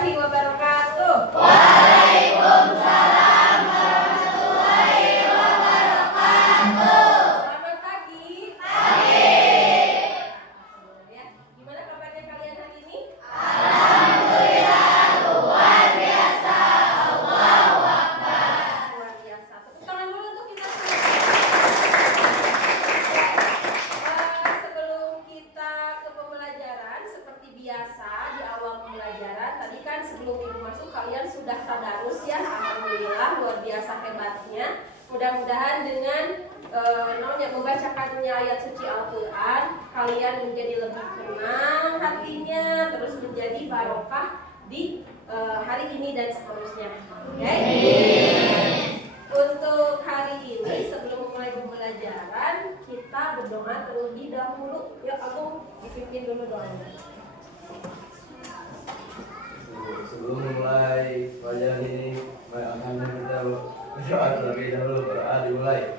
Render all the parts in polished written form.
warahmatullahi wabarakatuh. Waalaikumsalam warahmatullahi wabarakatuh. Selamat pagi. Ya, gimana kabarnya kalian hari ini? Alhamdulillah luar biasa. Allahu Akbar. Luar biasa. Tepuk tangan dulu untuk kita semua. Sebelum kita ke pembelajaran, seperti biasa di awal pembelajaran, tadi kan sebelum ibu masuk kalian sudah tadarus ya. Alhamdulillah luar biasa hebatnya. Mudah-mudahan dengan membacakannya ayat suci Al-Quran, kalian menjadi lebih tenang hatinya, terus menjadi barokah di hari ini dan seterusnya. Oke? Untuk hari ini sebelum mulai pembelajaran, kita berdoa terlebih dahulu. Ya, aku dipimpin dulu doanya. Sebelum mulai pelajaran ini, akan kita berdoa terlebih dahulu. Berdoa dimulai.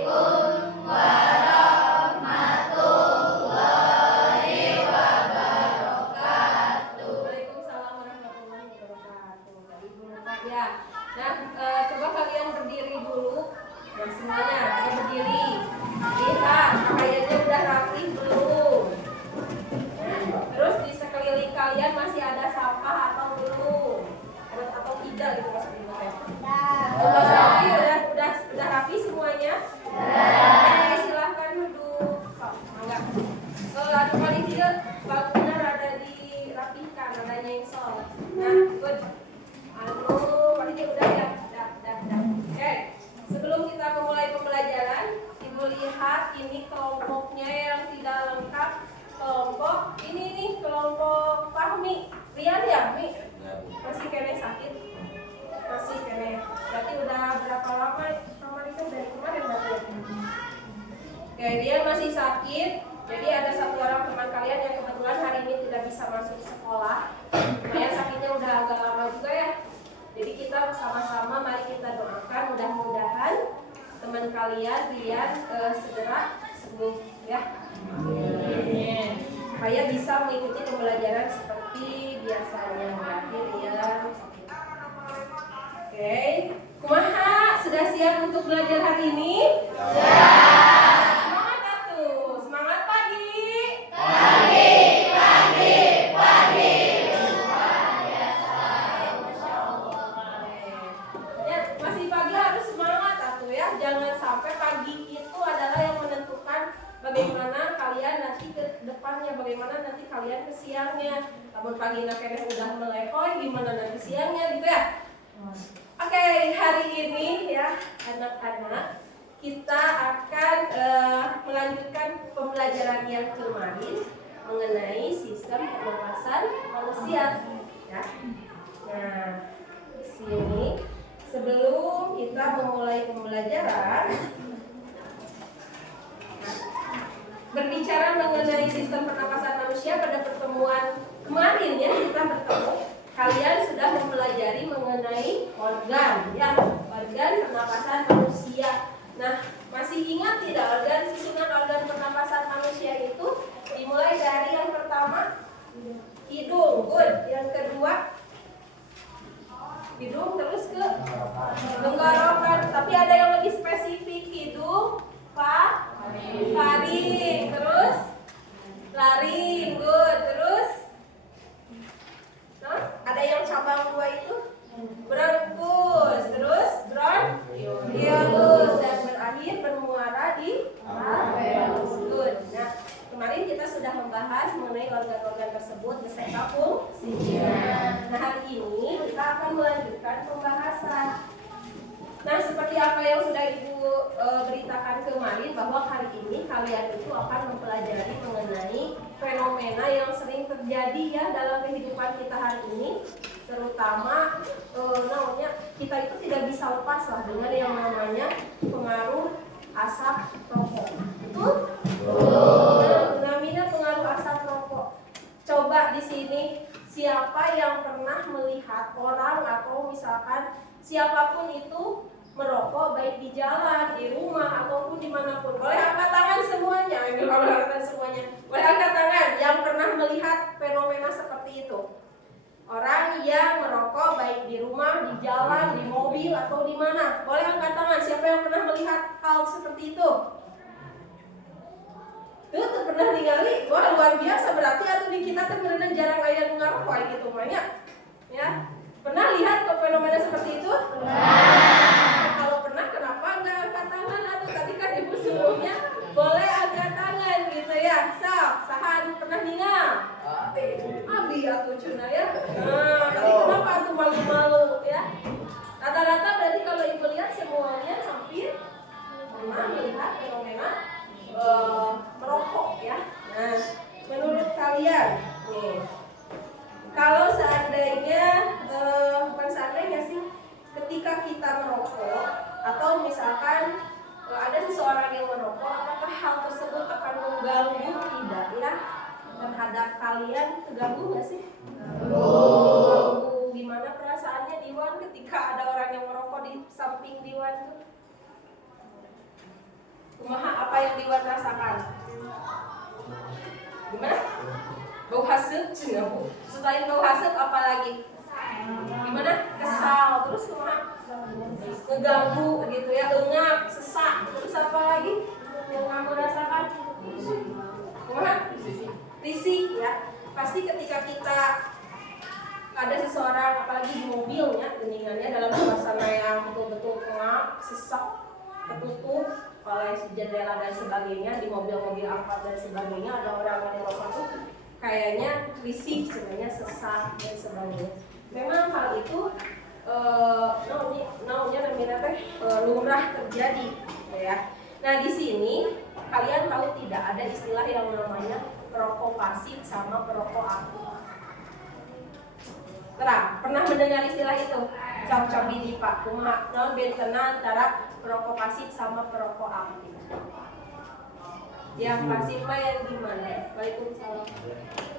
Waalaikumsalam warahmatullahi wabarakatuh. Tadi Ibu lupa ya. Nah, coba kalian berdiri dulu dan semuanya coba berdiri. Lihat pakaiannya udah rapi belum? Terus di sekeliling kalian masih ada sampah atau belum? Atau tidak gitu maksud Ibu ya? Udah rapi, udah rapi semuanya? Oke, silahkan duduk. Oh, enggak. Kalau paling tidak benar ada dirapikan, ada nyengsel. Nah, good. Paling tidak udah ya, udah. Oke, sebelum kita memulai pembelajaran, Ibu lihat ini kelompoknya yang tidak lengkap. Kelompok ini nih, kelompok Fahmi. Rian ya, Mi? Masih kene sakit? Masih kene. Berarti udah berapa lama? Itu dari kemarin berarti. Oke, dia masih sakit. Jadi ada satu orang teman kalian yang kebetulan hari ini tidak bisa masuk sekolah. Lumayan sakitnya udah agak lama juga ya. Jadi kita sama-sama mari kita doakan mudah-mudahan teman kalian Rian segera sembuh ya. Supaya bisa mengikuti pembelajaran seperti biasanya. Berarti Rian. Oke, kumaha sudah siap untuk belajar hari ini? Semangat atuh, semangat pagi. Ya, masih pagi harus semangat atuh ya. Jangan sampai pagi itu adalah yang menentukan bagaimana kalian nanti ke depannya, bagaimana nanti kalian ke siangnya. Namun pagi nakene udah melehoy, gimana nanti siangnya gitu ya. Oke, hari ini ya anak-anak kita akan melanjutkan pembelajaran yang kemarin mengenai sistem pernapasan manusia. Ya. Nah, di sini sebelum kita memulai pembelajaran, berbicara mengenai sistem pernapasan manusia pada pertemuan kemarin ya kita bertemu. Kalian sudah mempelajari mengenai organ pernapasan manusia. Nah, masih ingat tidak susunan organ pernapasan manusia itu? Dimulai dari yang pertama hidung, good. Yang kedua hidung, terus ke tenggorokan. Tapi ada yang lebih spesifik, hidung, faring, terus laring, good. Terus ada yang cabang dua itu bronkus, terus bronchiolus, dan berakhir membahas mengenai organ-organ tersebut beserta fungsinya. Nah, hari ini kita akan melanjutkan pembahasan. Nah, seperti apa yang sudah Ibu beritakan kemarin, bahwa hari ini kalian itu akan mempelajari mengenai fenomena yang sering terjadi ya dalam kehidupan kita hari ini, terutama kita itu tidak bisa lepas lah dengan yang namanya pengaruh asap rokok. Betul? Namanya pengaruh asap rokok. Coba di sini siapa yang pernah melihat orang atau misalkan siapapun itu merokok, baik di jalan, di rumah ataupun dimanapun? Boleh angkat tangan semuanya. Ini boleh angkat semuanya. Boleh angkat tangan yang pernah melihat fenomena seperti itu. Orang yang merokok baik di rumah, di jalan, di mobil atau di mana? Boleh angkat tangan. Siapa yang pernah melihat hal seperti itu? Tuh pernah ningali? Wah, luar biasa berarti. Atau di kita kan benar-benar jarang ada yang ngerokok gitu banyak. Ya, pernah lihat ke fenomena seperti itu? Nah, kalau pernah, kenapa enggak angkat tangan? Atau tadi kan ibu sebelumnya boleh angkat tangan gitu ya. Sahan pernah dengar? Abi atau cuna ya. Nah, tapi kenapa tuh malu-malu ya? Rata-rata berarti kalau ibu lihat semuanya hampir pernah melihat fenomena merokok ya. Nah, menurut kalian nih, kalau seandainya bukan seandainya sih, ketika kita merokok atau misalkan ada seseorang yang merokok, apakah hal tersebut akan mengganggu tidak ya terhadap kalian? Terganggu nggak sih? Terganggu. Gimana perasaannya Diwan ketika ada orang yang merokok di samping Diwan tuh? Kumaha, apa yang Diwan rasakan? Gimana? Bau hasut, selain bau hasut apa lagi? Gimana? Kesal, terus kumaha? Ngeganggu gitu ya, engap, sesak, terus apa lagi yang kamu rasakan? Kumaha? Risih ya. Pasti ketika kita ada seseorang, apalagi di mobilnya, geningannya dalam suasana yang betul-betul pengap, sesak, ketutup oleh jendela dan sebagainya, di mobil-mobil angkot dan sebagainya ada orang yang merokok tuh kayaknya risih, sebenarnya sesak dan sebagainya. Memang hal itu lumrah terjadi ya. Nah, di sini kalian tahu tidak ada istilah yang namanya perokok pasif sama perokok aktif? Pernah mendengar istilah itu? Cam-cam di Pak Kumaha non bentena antara perokok pasif sama perokok aktif. Yang pasif mah yang gimana? Waalaikumsalam.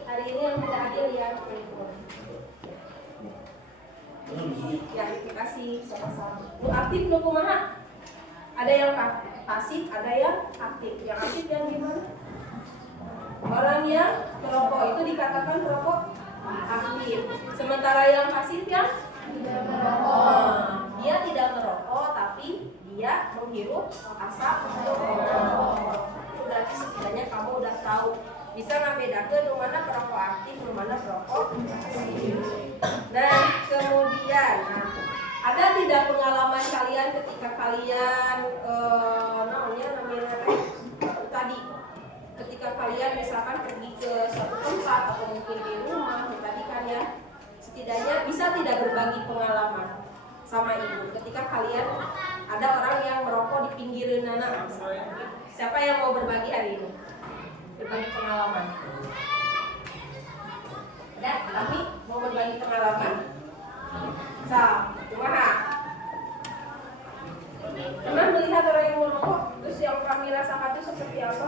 Hari ini yang tidak hadir ya. Ya, terima kasih sama-sama. Aktif nu kumaha? Ada yang pasif, ada yang aktif. Yang aktif yang gimana? Orang yang merokok itu dikatakan perokok aktif. Sementara yang pasif yang tidak merokok. Dia tidak merokok tapi dia menghirup asap rokok. Berarti setidaknya kamu udah tahu, bisa ngebedakeun mana perokok aktif, mana perokok pasif. Dan kemudian, ada tidak pengalaman kalian ketika kalian tadi ketika kalian misalkan pergi ke suatu tempat atau mungkin di rumah, tadi kan ya, setidaknya bisa tidak berbagi pengalaman sama ibu ketika kalian ada orang yang merokok di pinggiran anak. Siapa yang mau berbagi hari ini? Berbagi pengalaman? Ada? Tapi mau berbagi pengalaman? Kumaha? Pernah melihat orang yang merokok? Terus yang kami rasakan itu seperti apa?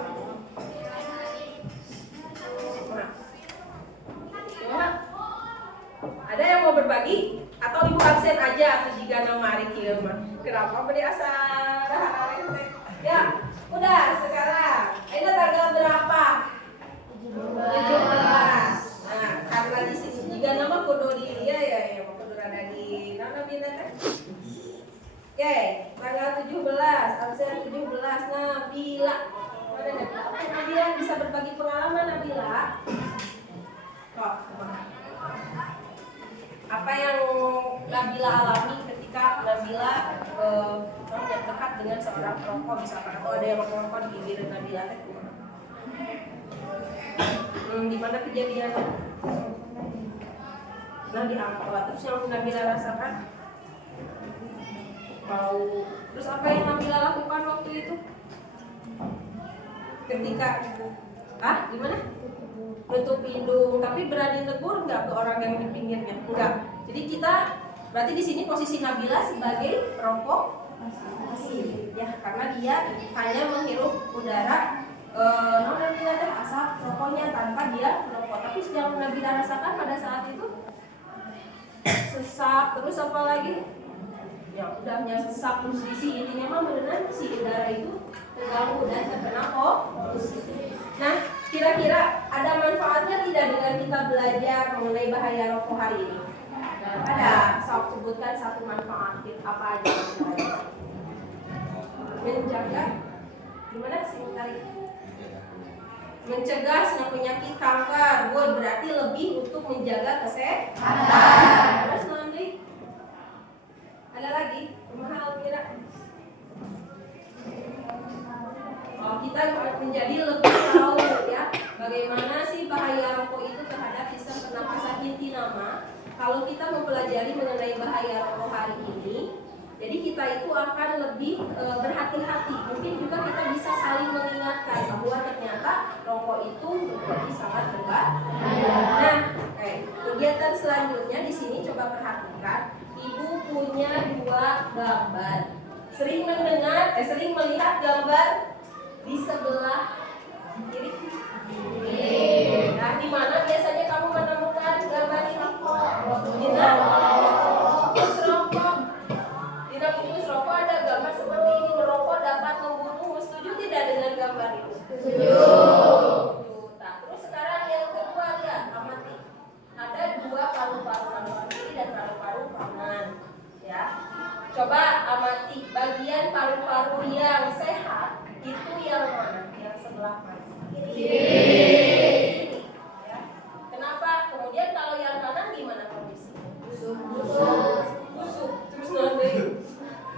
Kumaha? Ada yang mau berbagi? Atau ibu absen aja atau jika namari kieu mah. Kenapa beri asa ya, udah sekarang. Ini tanggal berapa? 17. Nah, karena di sini jika nama kudu di ya kudu ada di mana bina teh. Oke, tanggal 17, absen 17. Nabila. Mana Nabila bisa berbagi pengalaman Nabila? Apa yang Nabila alami ketika Nabila dekat dengan seorang perokok misalkan, atau ada yang merokok di bibir Nabila? Di mana kejadiannya? Nah, di angkot. Terus yang Nabila rasakan? Terus apa yang Nabila lakukan waktu itu? Ketika gimana? Nutup hidung, tapi berani tegur nggak ke orang yang di pinggirnya? Enggak. Jadi kita berarti di sini posisi Nabila sebagai perokok pasif, ya, karena dia hanya menghirup udara ada asap rokoknya tanpa dia merokok. Tapi yang Nabila rasakan pada saat itu sesak, terus apa lagi? Ya udahnya sesak, terus isi intinya mah beneran si udara itu terganggu dan terkena polusi. Nah, kira-kira ada manfaatnya tidak dengan kita belajar mengenai bahaya rokok hari ini? Ada, saya sebutkan satu manfaat. Apa aja? Menjaga, gimana sih tadi? Mencegah penyakit kanker. Berarti lebih untuk menjaga kesehatan. Terus nanti ada lagi mahal kira. Kita menjadi lebih tahu ya bagaimana sih bahaya rokok itu terhadap sistem pernapasan. Inti nama kalau kita mempelajari mengenai bahaya rokok hari ini, jadi kita itu akan lebih berhati-hati. Mungkin juga kita bisa saling mengingatkan bahwa ternyata rokok itu menjadi sangat berbahaya. Nah, kegiatan selanjutnya di sini coba perhatikan. Ibu punya 2 gambar. Sering melihat gambar di sebelah kiri. Nah, di mana biasanya kamu menemukan gambar ini? Di bungkus rokok. Di bungkus rokok ada gambar seperti ini, merokok dapat membunuh. Setuju tidak dengan gambar itu? Setuju. Nah, terus sekarang yang kedua lihat, amati. Ada 2 paru-paru kanan kiri dan paru-paru kanan. Ya. Coba amati bagian paru-paru yang sehat itu yang mana? Yang sebelah mana? Kiri. Ya. Kenapa? Kemudian kalau yang kanan gimana kondisi? Busuk. Terus nanti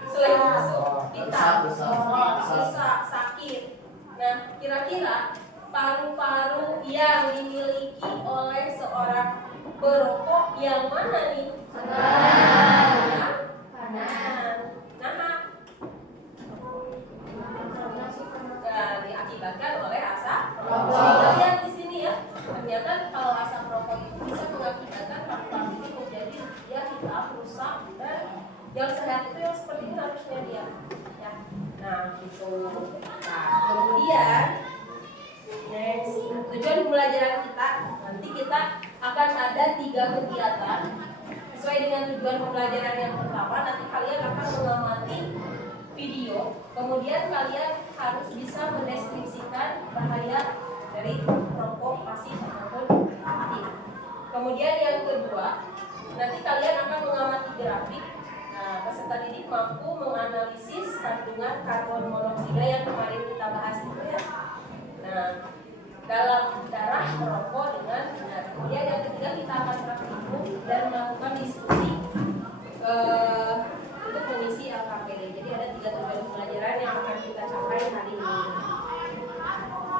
selain busuk, kita sesak, sakit. Nah, kira-kira paru-paru yang dimiliki oleh seorang perokok yang mana nih? Diakibatkan oleh asap rokok. Kita lihat di sini ya, ternyata kalau asap rokok itu bisa mengakibatkan paru-paru itu menjadi dia hitam, rusak, dan yang sehat itu yang seperti ini harusnya dia. Ya. Nah, gitu. Nah, kemudian next, tujuan pembelajaran kita nanti kita akan ada 3 kegiatan sesuai dengan tujuan pembelajaran yang pertama. Nanti kalian akan mengamati video, kemudian kalian harus bisa mendeskripsikan bahaya dari rokok pasif maupun aktif. Kemudian yang kedua, nanti kalian akan mengamati grafik. Nah, peserta didik mampu menganalisis kandungan karbon monoksida yang kemarin kita bahas itu ya. Nah, dalam darah merokok dengan benar. Kemudian yang ketiga kita akan praktikum dan melakukan diskusi untuk mengisi LKPD. Jadi ada 3 tujuan pembelajaran yang akan kita capai hari ini.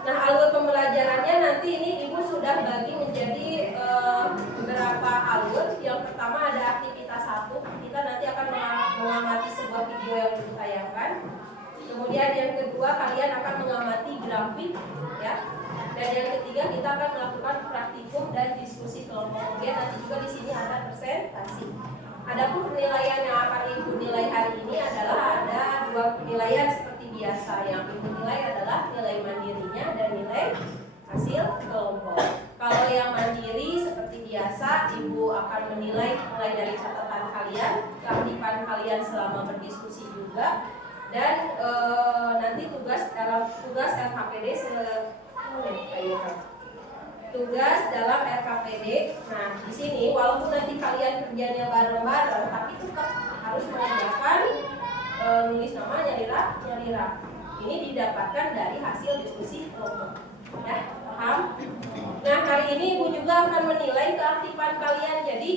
Nah, alur pembelajarannya nanti ini Ibu sudah bagi menjadi beberapa alur. Yang pertama ada aktivitas 1. Kita nanti akan mengamati sebuah video yang ditayangkan. Kemudian yang kedua kalian akan mengamati grafik ya. Dan yang ketiga kita akan melakukan praktikum dan diskusi kelompok. Kemudian nanti juga di sini ada presentasi. Adapun penilaian yang akan Ibu nilai hari ini adalah ada 2 penilaian seperti biasa. Yang Ibu nilai adalah nilai mandirinya dan nilai hasil kelompok. Kalau yang mandiri seperti biasa Ibu akan menilai mulai dari catatan kalian, keaktifan kalian selama berdiskusi juga, dan nanti tugas LKPD tugas dalam LKPD. Nah, di sini walaupun nanti kalian kerjanya bareng-bareng, tapi tetap harus mengerjakan nulis nama, nyari-nyari. Ini didapatkan dari hasil diskusi kelompok. Ya, paham? Nah, hari ini Ibu juga akan menilai keaktifan kalian. Jadi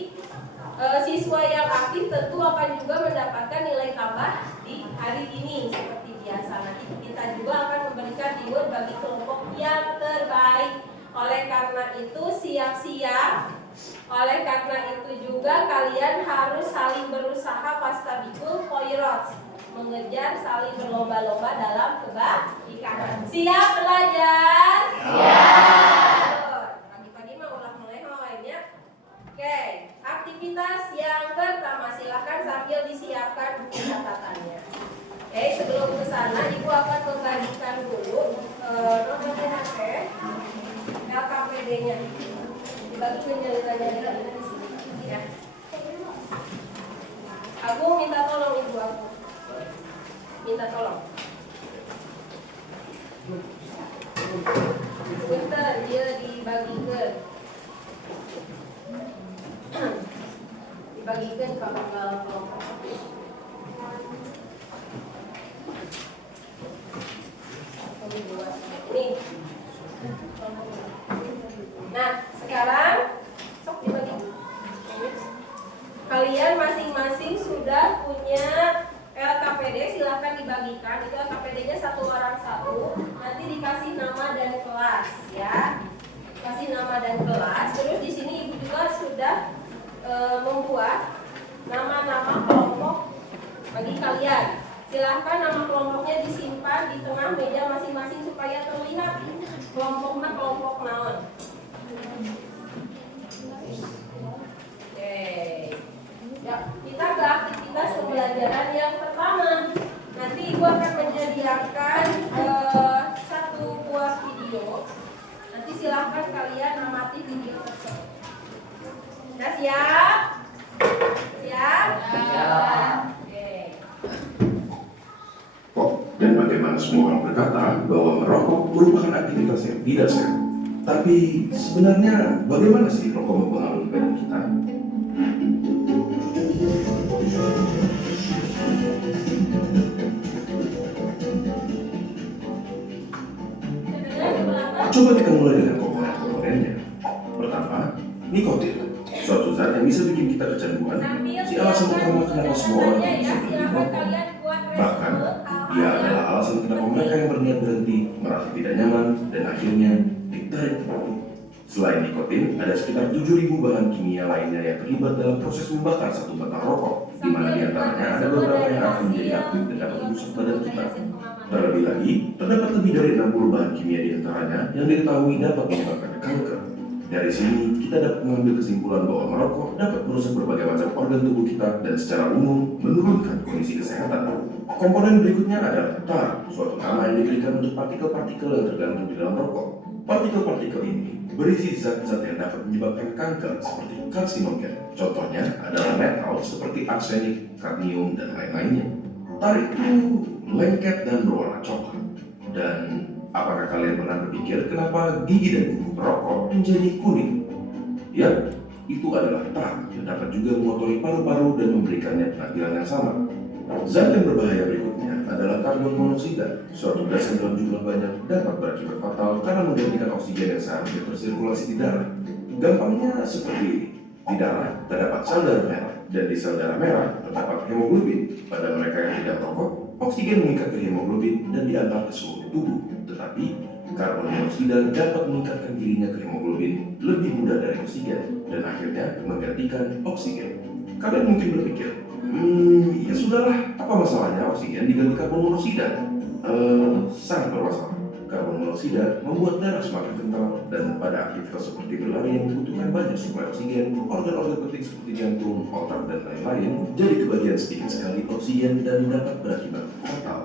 siswa yang aktif tentu akan juga mendapatkan nilai tambah di hari ini seperti biasa. Nanti kita juga akan memberikan reward bagi kelompok yang terbaik. Oleh karena itu siap-siap. Oleh karena itu juga kalian harus saling berusaha fastabikul khairat, mengejar saling berlomba-lomba dalam kebaikan. Siap belajar? Siap. Pagi-pagi mah ulah melehoi ya. Oke, aktivitas yang pertama silakan sambil disiapkan buku catatannya. Oke, sebelum ke sana Ibu akan membagikan dulu nomor HP LKPD-nya. Dibagikan jaringannya di sini ya. Aku minta tolong Ibu aku. Minta tolong. Sebentar dia dibagikan. Dibagikan ke kelompok. Ini. Nah, sekarang sok dibagi. Kalian masing-masing sudah punya LKPD, silahkan dibagikan. Itu LKPD-nya satu orang satu. Nanti dikasih nama dan kelas, ya. Kasih nama dan kelas. Terus di sini Ibu juga sudah membuat nama-nama kelompok bagi kalian. Silahkan nama kelompoknya disimpan di tengah meja masing-masing supaya terlihat kelompoknya kelompok naon. Oke. Ya, kita ke aktivitas pembelajaran yang pertama. Nanti Ibu akan menyediakan satu buah video. Nanti silahkan kalian amati video tersebut. Sudah siap? Siap? Siap. Oke. Dan bagaimana semua orang berkata bahwa merokok merupakan aktivitas yang tidak sehat. Tapi sebenarnya bagaimana sih rokok mempengaruhi badan kita? Coba kita mulai dengan komponen-komponennya. Pertama, nikotin, suatu zat yang bisa bikin kita kecanduan. Si alasan utama kenapa semua orang bisa berhenti merokok. Bahkan, dia adalah alasan kenapa mereka yang berniat berhenti merasa tidak nyaman dan akhirnya ditarik berhenti. Selain nikotin, ada sekitar 7.000 bahan kimia lainnya yang terlibat dalam proses membakar satu batang rokok, di mana diantaranya ada beberapa yang akan menjadi aktif dan dapat merusak badan kita. Terlebih lagi, terdapat lebih dari 60 bahan kimia di antaranya yang diketahui dapat menyebabkan kanker. Dari sini, kita dapat mengambil kesimpulan bahwa merokok dapat merusak berbagai macam organ tubuh kita dan secara umum menurunkan kondisi kesehatan. Komponen berikutnya adalah tar, suatu nama yang diberikan untuk partikel-partikel yang tergantung di dalam rokok. Partikel-partikel ini berisi zat-zat yang dapat menyebabkan kanker seperti karsinogen. Contohnya adalah metal seperti arsenik, kadmium, dan lain-lainnya. Tar itu lengket dan berwarna coklat. Dan apakah kalian pernah berpikir kenapa gigi dan kuku perokok menjadi kuning? Ya, itu adalah tar yang dapat juga mengotori paru-paru dan memberikannya penampilan yang sama. Zat yang berbahaya berikutnya adalah karbon monoksida. Suatu gas yang dalam jumlah banyak dapat berakibat fatal karena menggantikan oksigen yang seharusnya bersirkulasi di darah. Gampangnya seperti ini. Di darah terdapat sel darah merah, dan di sel darah merah terdapat hemoglobin. Pada mereka yang tidak merokok, oksigen mengikat ke hemoglobin dan diantar ke seluruh tubuh. Tetapi karbon monoksida dapat meningkatkan dirinya ke hemoglobin lebih mudah dari oksigen dan akhirnya menggantikan oksigen. Kalian mungkin berpikir, ya sudahlah, apa masalahnya oksigen diganti karbon monoksida? Sangat bermasalah. Karbon monoksida membuat darah semakin kental dan pada aktivitas seperti berlari yang membutuhkan banyak suplai oksigen, organ-organ penting seperti jantung, otak, dan lain-lain jadi kebagian sedikit sekali oksigen dan dapat berakibat fatal.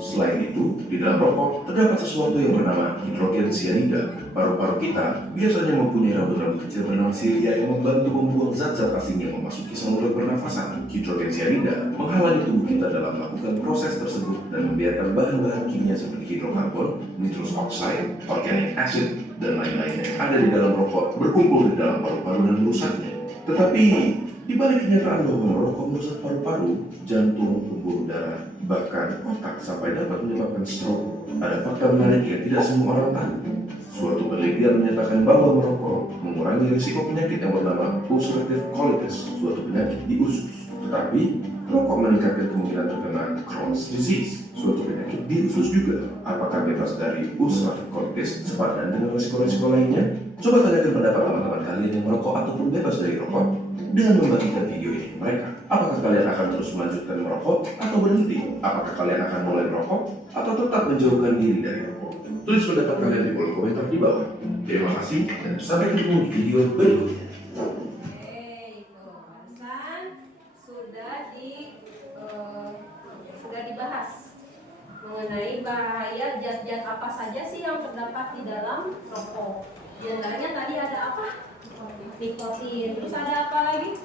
Selain itu, di dalam rokok terdapat sesuatu yang bernama hidrogen sianida. Paru-paru kita biasanya mempunyai rambut-rambut kecil bernama silia yang membantu membuang zat-zat asing yang memasuki saluran pernafasan. Hidrogen sianida menghalangi tubuh kita dalam melakukan proses tersebut dan membiarkan bahan-bahan kimia seperti hidrokarbon, nitrous oxide, organic acid, dan lain-lain yang ada di dalam rokok berkumpul di dalam paru-paru dan merusaknya. Tetapi di balik kenyataan bahwa merokok merusak paru-paru, jantung, pembuluh darah, bahkan otak sampai dapat menyebabkan stroke, ada fakta menarik yang tidak semua orang tahu. Suatu penelitian menyatakan bahwa merokok mengurangi risiko penyakit yang bernama ulcerative colitis, suatu penyakit di usus. Tetapi, rokok meningkatkan kemungkinan terkena Crohn's disease, suatu penyakit di usus juga. Apakah bebas dari ulcerative colitis sepadan dengan resiko-resiko lainnya? Coba tanyakan pendapat teman-teman kalian yang merokok ataupun bebas dari rokok dengan membagikan video ini ke mereka. Apakah kalian akan terus melanjutkan merokok atau berhenti? Apakah kalian akan mulai merokok atau tetap menjauhkan diri dari rokok? Tulis pendapat kalian di kolom komentar di bawah. Terima kasih dan sampai ketemu di video berikutnya. Sudah dibahas mengenai bahaya zat-zat apa saja sih yang terdapat di dalam rokok. Di antaranya tadi ada apa? Nikotin. Terus ada apa lagi?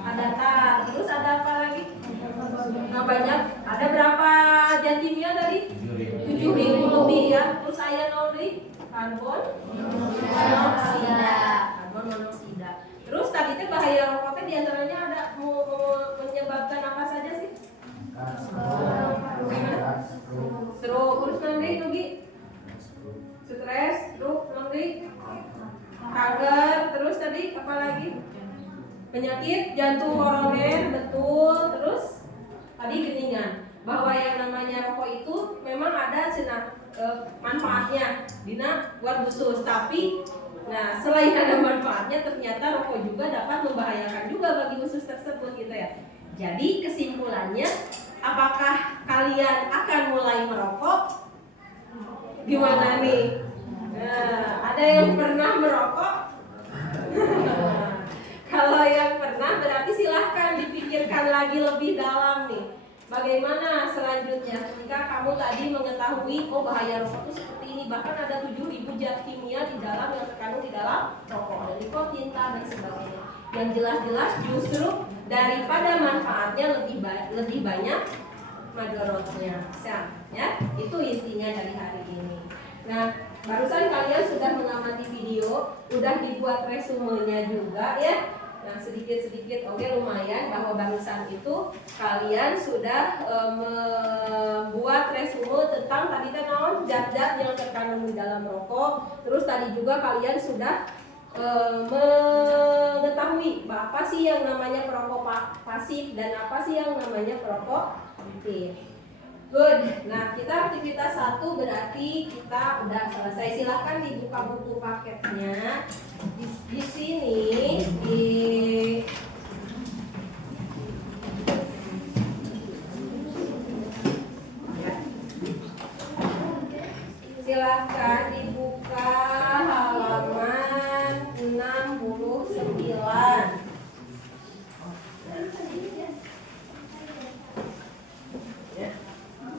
Ada tar. Terus ada apa lagi? Nah, banyak. Ada berapa zat kimia tadi? 7.000 lebih ya. Terus cyanuric, karbon monoksida. Karbon monoksida. Terus tadi itu bahaya rokoknya di antaranya ada menyebabkan apa saja sih? Stroke, terus nanti Nugi stres, stroke, nanti kanker, terus tadi apa lagi? Penyakit jantung koroner, betul. Terus tadi geningan. Bahwa yang namanya rokok itu memang ada manfaatnya dina buat usus, tapi nah selain ada manfaatnya ternyata rokok juga dapat membahayakan juga bagi usus tersebut gitu ya. Jadi kesimpulannya, apakah kalian akan mulai merokok? Gimana nih? Nah, ada yang pernah merokok? Kalau yang pernah berarti silahkan dipikirkan lagi lebih dalam nih. Bagaimana selanjutnya ketika kamu tadi mengetahui bahaya rokok itu seperti ini, bahkan ada 7.000 zat kimia di dalam yang terkandung di dalam rokok, ada nikotin, dan sebagainya. Yang jelas-jelas justru daripada manfaatnya lebih banyak madorotnya. Ya, itu intinya dari hari ini. Nah, barusan kalian sudah mengamati video, udah dibuat resumenya juga ya. Nah, sedikit-sedikit oke lumayan bahwa barusan itu kalian sudah membuat resume tentang tadi kan zat-zat yang terkandung di dalam rokok. Terus tadi juga kalian sudah mengetahui apa sih yang namanya perokok pasif dan apa sih yang namanya perokok aktif. Good. Nah, kita aktivitas 1 berarti kita udah selesai. Silahkan dibuka buku paketnya. Di sini silahkan dibuka halaman 69.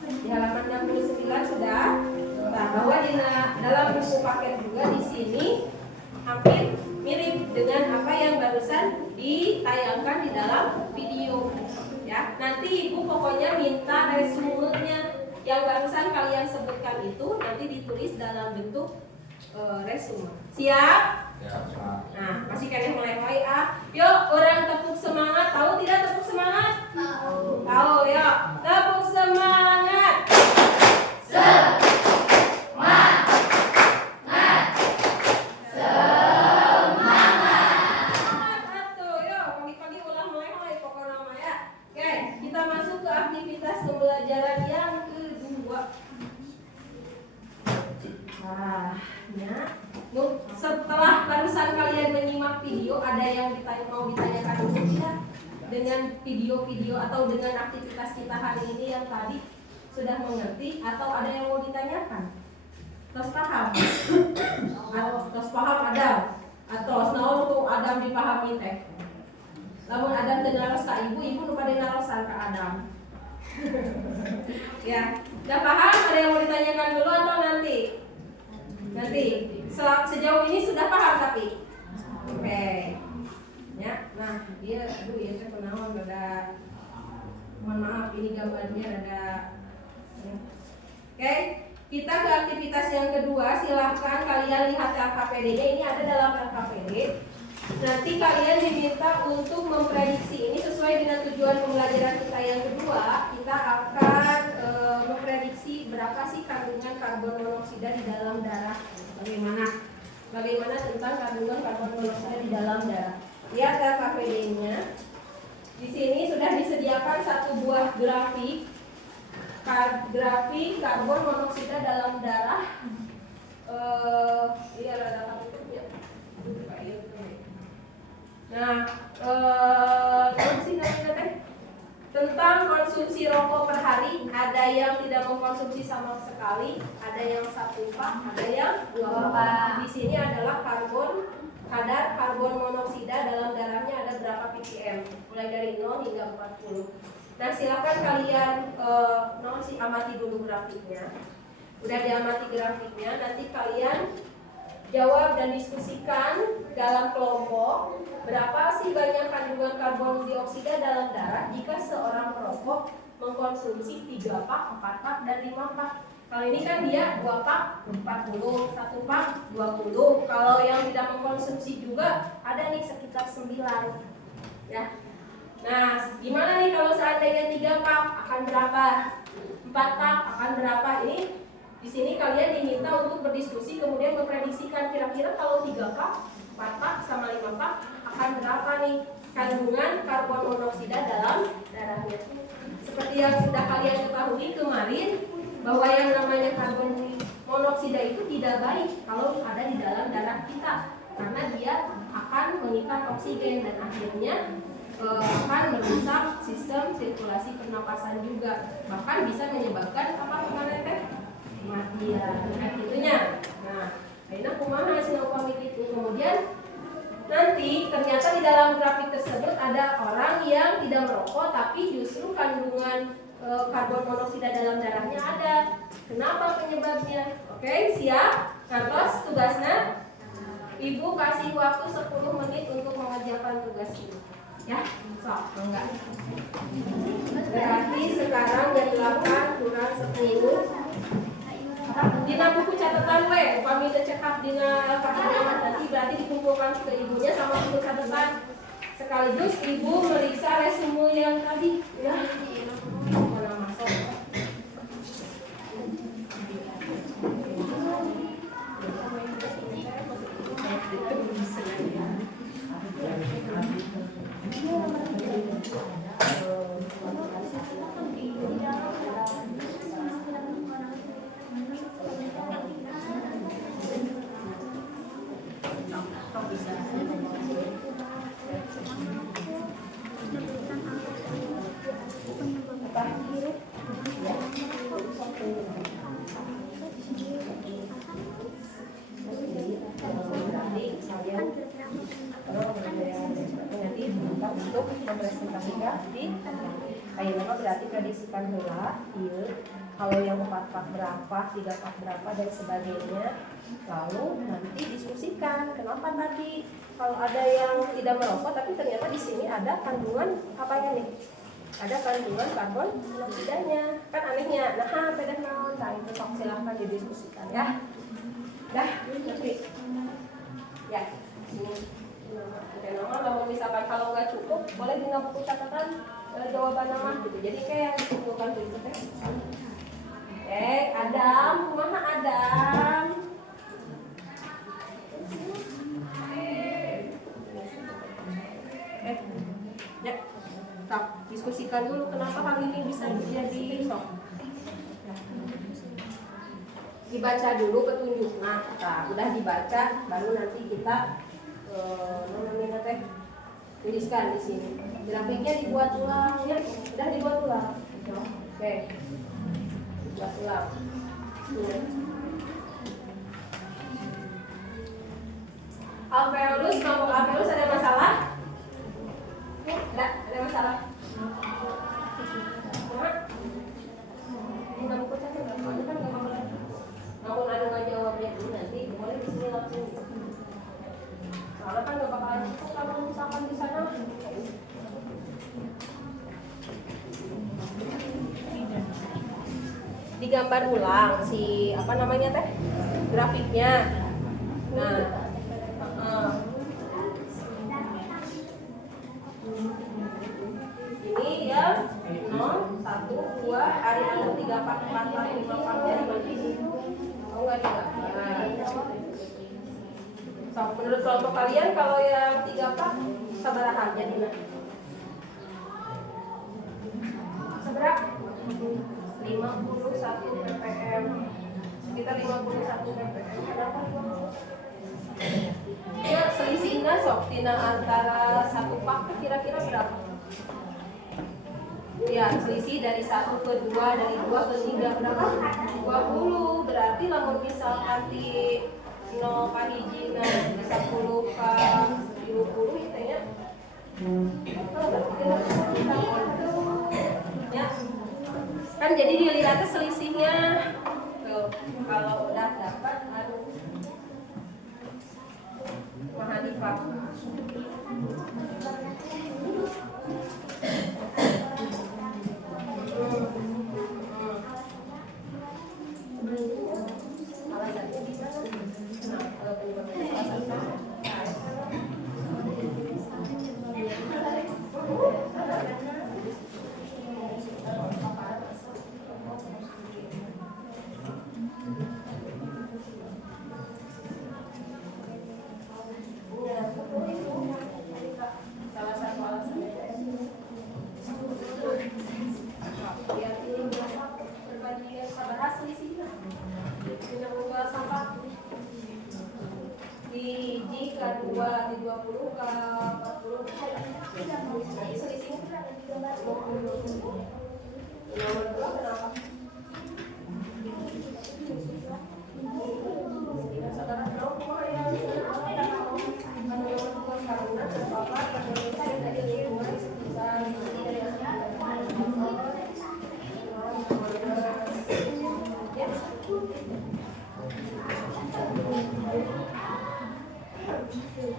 Di halaman 69 sudah. Nah, bahwa di dalam buku paket juga di sini hampir mirip dengan apa yang barusan ditayangkan di dalam video. Ya, nanti ibu pokoknya minta resumenya yang barusan kalian sebutkan itu nanti ditulis dalam bentuk resume. Siap? Ya, Pak. Nah, masih kalian melewai Yuk, orang tepuk semangat. Tahu tidak tepuk semangat? Tahu. Tahu ya. Tepuk semangat. Atuh, yuk, pagi-pagi ulah melewai pokoknya mah ya. Oke, kita masuk ke aktivitas pembelajaran yang kedua. Ya. Setelah barusan kalian menyimak video, ada yang mau ditanyakan dulu tidak? Dengan video-video atau dengan aktivitas kita hari ini yang tadi sudah mengerti atau ada yang mau ditanyakan? Terus paham? Terus paham Adam? Atau naon untuk Adam dipahami teh? Lamun Adam teu naros ka ibu, ibu nu pada narosan ka Adam. Ya, udah paham? Ada yang mau ditanyakan dulu atau nanti? Nanti. Sejauh ini sudah paham tapi? Oke. Ya, nah dia, aduh ya saya kenaon rada, mohon maaf ini gambarnya rada. Oke, kita ke aktivitas yang kedua. Silahkan kalian lihat LKPD-nya, ini ada dalam LKPD. Nanti kalian diminta untuk memprediksi ini sesuai dengan tujuan pembelajaran kita yang kedua. Kita akan memprediksi berapa sih kandungan karbon monoksida di dalam darah. Bagaimana tentang kandungan karbon monoksida di dalam darah. Lihat LKPD-nya. Di sini sudah disediakan satu buah grafik karbon monoksida dalam darah. Iya ada kabel ya. Nah, tentang konsumsi rokok per hari, ada yang tidak mengkonsumsi sama sekali, ada yang 1 pak, ada yang 2 pak. Di sini adalah kadar karbon monoksida dalam darahnya ada berapa ppm, mulai dari 0 hingga 40. Nah, silakan kalian amati dulu grafiknya. Udah diamati grafiknya, nanti kalian jawab dan diskusikan dalam kelompok berapa sih banyak kandungan karbon dioksida dalam darah jika seorang perokok mengkonsumsi 3 pak, 4 pak, dan 5 pak. Kalau ini kan dia 2 pak 40, 1 pak 20. Kalau yang tidak mengkonsumsi juga ada nih sekitar 9. Ya. Nah, gimana nih kalau seandainya 3 pak akan berapa? 4 pak akan berapa? Ini di sini kalian diminta untuk berdiskusi kemudian memprediksikan kira-kira kalau 3 pak, 4 pak sama 5 pak akan berapa nih kandungan karbon monoksida dalam darahnya. Seperti yang sudah kalian ketahui kemarin bahwa yang namanya karbon monoksida itu tidak baik kalau ada di dalam darah kita karena dia akan mengikat oksigen dan akhirnya akan merusak sistem sirkulasi pernapasan juga, bahkan bisa menyebabkan apa kemarin teh kematian gitunya. Nah, akhirnya kumaha sih pamit itu. Kemudian nanti ternyata di dalam grafik tersebut ada orang yang tidak merokok tapi justru kandungan karbon monoksida dalam darahnya ada. Kenapa penyebabnya? Oke, siap? Ngertos tugasnya? Ibu kasih waktu 10 menit untuk mengerjakan tugas ini. Ya, enggak. Berarti sekarang jam 8 kurang 10. Dina buku catatan upami teu cekap dina kakinya nanti berarti dikumpulkan ke ibunya sama buku catatan. Sekaligus ibu meriksa resume yang tadi ya. Mana masuk. Untuk mempresentasikan di ayeuna berarti prediksikan heula ieu kalau yang 4 pak berapa, 3 pak berapa dan sebagainya. Lalu nanti diskusikan kenapa tadi kalau ada yang tidak merokok tapi ternyata di sini ada kandungan apanya nih? Ada kandungan karbon monoksidanya. Kan anehnya. Nah, beda naon? Nah, itu sok silahkan didiskusikan ya. Dah, nanti. Ya, sini. Oke, nama namun misalkan kalau nggak cukup boleh tinggal buku catatan jawaban nama gitu. Jadi kayak yang dikumpulkan itu teh. Oke, Adam, mana Adam? Ya, tak diskusikan dulu kenapa hal ini bisa terjadi. Sok. Dibaca dulu petunjuknya. Nah, udah dibaca, baru nanti kita namanya teh tuliskan di sini. Grafiknya dibuat ulang ya, sudah dibuat ulang. Oke, dibuat ulang. Alveolus, kelompok alveolus ada masalah? Ada masalah? Enggak buku catatan, kan nggak boleh. Namun ada nggak jawabnya dulu nanti boleh di sini langsung. Soalnya kan gak bakalan cukup kalau misalkan di sana. Digambar ulang si apa namanya teh grafiknya. Nah, ini ya 0, 1, 2, hari ada 3, 4, 4, 5, 4 ya. Oh enggak juga. So, menurut kelompok kalian kalau yang 3 pak sabaraha jadinya? 51 ppm. Sekitar 51 ppm. Kenapa 51? Ya, selisihnya sok tina antara satu pak kira-kira berapa? Ya, selisih dari 1 ke 2, dari 2 ke 3 berapa? 20. Berarti lamun misalkan di 0 ka hijina 10 ka 20 itu ya. Ya. Kan jadi dilihatnya selisihnya. Tuh, kalau udah dapat Mahadifah. Alasannya di mana? Nah, kalau salah satu alasannya biar ini berapa perbandingan sabar selisihnya dengan unggul sampah di jika 2 di 20 ke 40 selisihnya berapa? 20. Nomor 2 kenapa?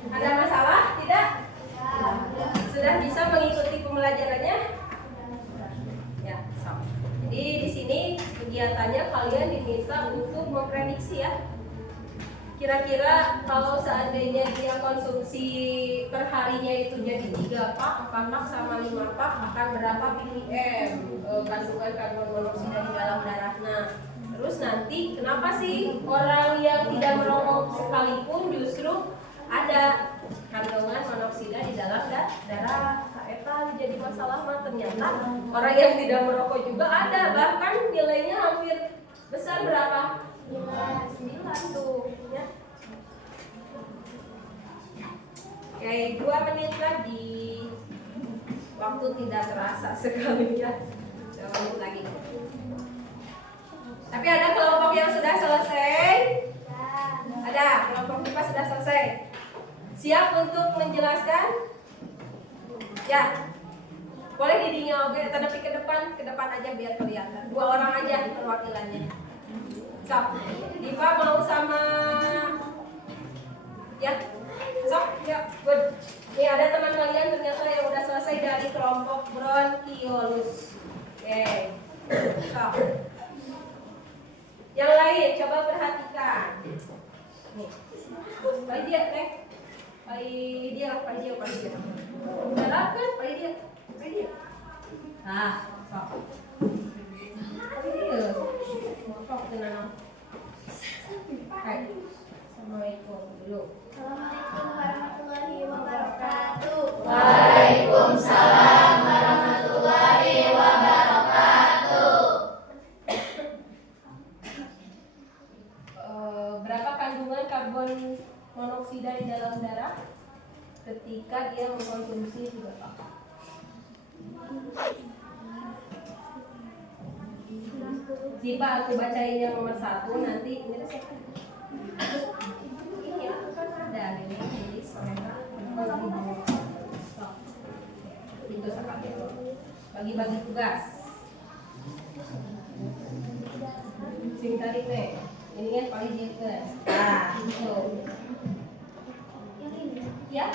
Ada masalah? Tidak? Sudah bisa mengikuti pembelajarannya? Ya, sama. Jadi di sini kegiatannya kalian diminta untuk memprediksi ya. Kira-kira kalau seandainya dia konsumsi per harinya itu jadi 3 pak, 4 pak sama 5 pak akan berapa ppm kandungan karbon monoksida di dalam darah. Nah, terus nanti kenapa sih orang yang tidak merokok sekalipun justru ada kandungan monoksida di dalam darah? Eta jadi masalah mah ternyata orang yang tidak merokok juga ada, bahkan nilainya hampir besar berapa? 9 tuh ya. Oke, 2 menit lagi. Waktu tidak terasa sekali ya. 2 menit lagi. Tapi ada kelompok yang sudah selesai? Ada, kelompok IPA sudah selesai. Siap untuk menjelaskan? Ya. Boleh didinya oke, tapi ke depan aja biar kelihatan. 2 orang aja perwakilannya. Sok, Diva mau sama ya, sok, ya, good. Ini ada teman kalian ternyata yang udah selesai dari kelompok bronkiolus. Oke, sok. Yang lain coba perhatikan. Nih, pali dia, Teh. Pali dia. Jalan kan, pali dia. Nah, sok. Pali dia. Sok tenang. Hai. Assalamualaikum dulu. Assalamualaikum warahmatullahi wabarakatuh. Waalaikumsalam warahmatullahi wabarakatuh. Berapa kandungan karbon monoksida di dalam darah ketika dia mengkonsumsi 3 pak? Diva, aku bacain yang nomor 1 nanti ini siapa? Ini aku kan ada ini jadi mereka itu sekali bagi-bagi tugas. Sing tarik nih, ini kan paling dia nah itu ya.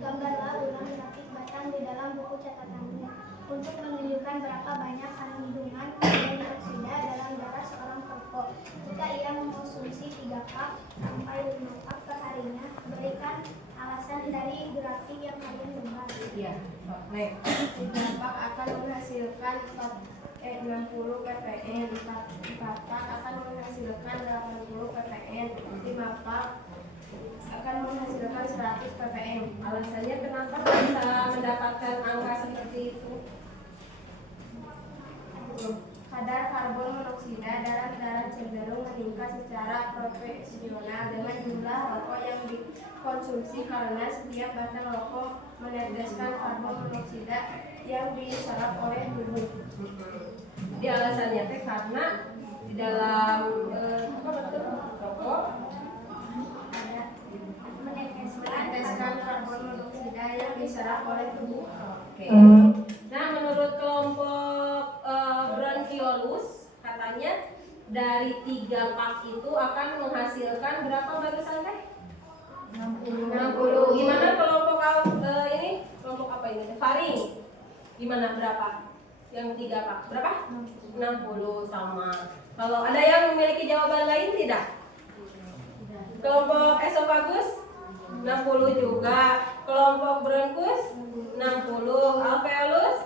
Gambarlah ulang grafik batang di dalam buku catatanmu untuk menunjukkan berapa banyak kandungan karbon dioksida dalam darah seorang perokok. Jika ia mengkonsumsi 3 pak sampai 5 pak per harinya, berikan alasan dari grafik yang kalian gambar. Iya, baik. 3 pak akan menghasilkan 60 ppm, 4 pak akan menghasilkan 80 ppm, 5 pak akan menghasilkan 100 ppm. Alasannya kenapa bisa mendapatkan angka seperti itu? monoksida dalam darah cenderung meningkat secara proporsional dengan jumlah rokok yang dikonsumsi karena setiap batang rokok meneteskan karbon monoksida yang diserap oleh tubuh. Jadi alasannya teh karena di dalam rokok meneteskan karbon monoksida yang diserap oleh tubuh. Oke. Nah, menurut kelompok Bronchiolus katanya dari 3 pak itu akan menghasilkan berapa barusan teh? 60. Gimana kelompok ini? Kelompok apa ini? Faring. Gimana berapa? Yang 3 pak berapa? 60 sama. Kalau ada yang memiliki jawaban lain tidak? Kelompok esophagus 60 juga. Kelompok bronchus 60. Alveolus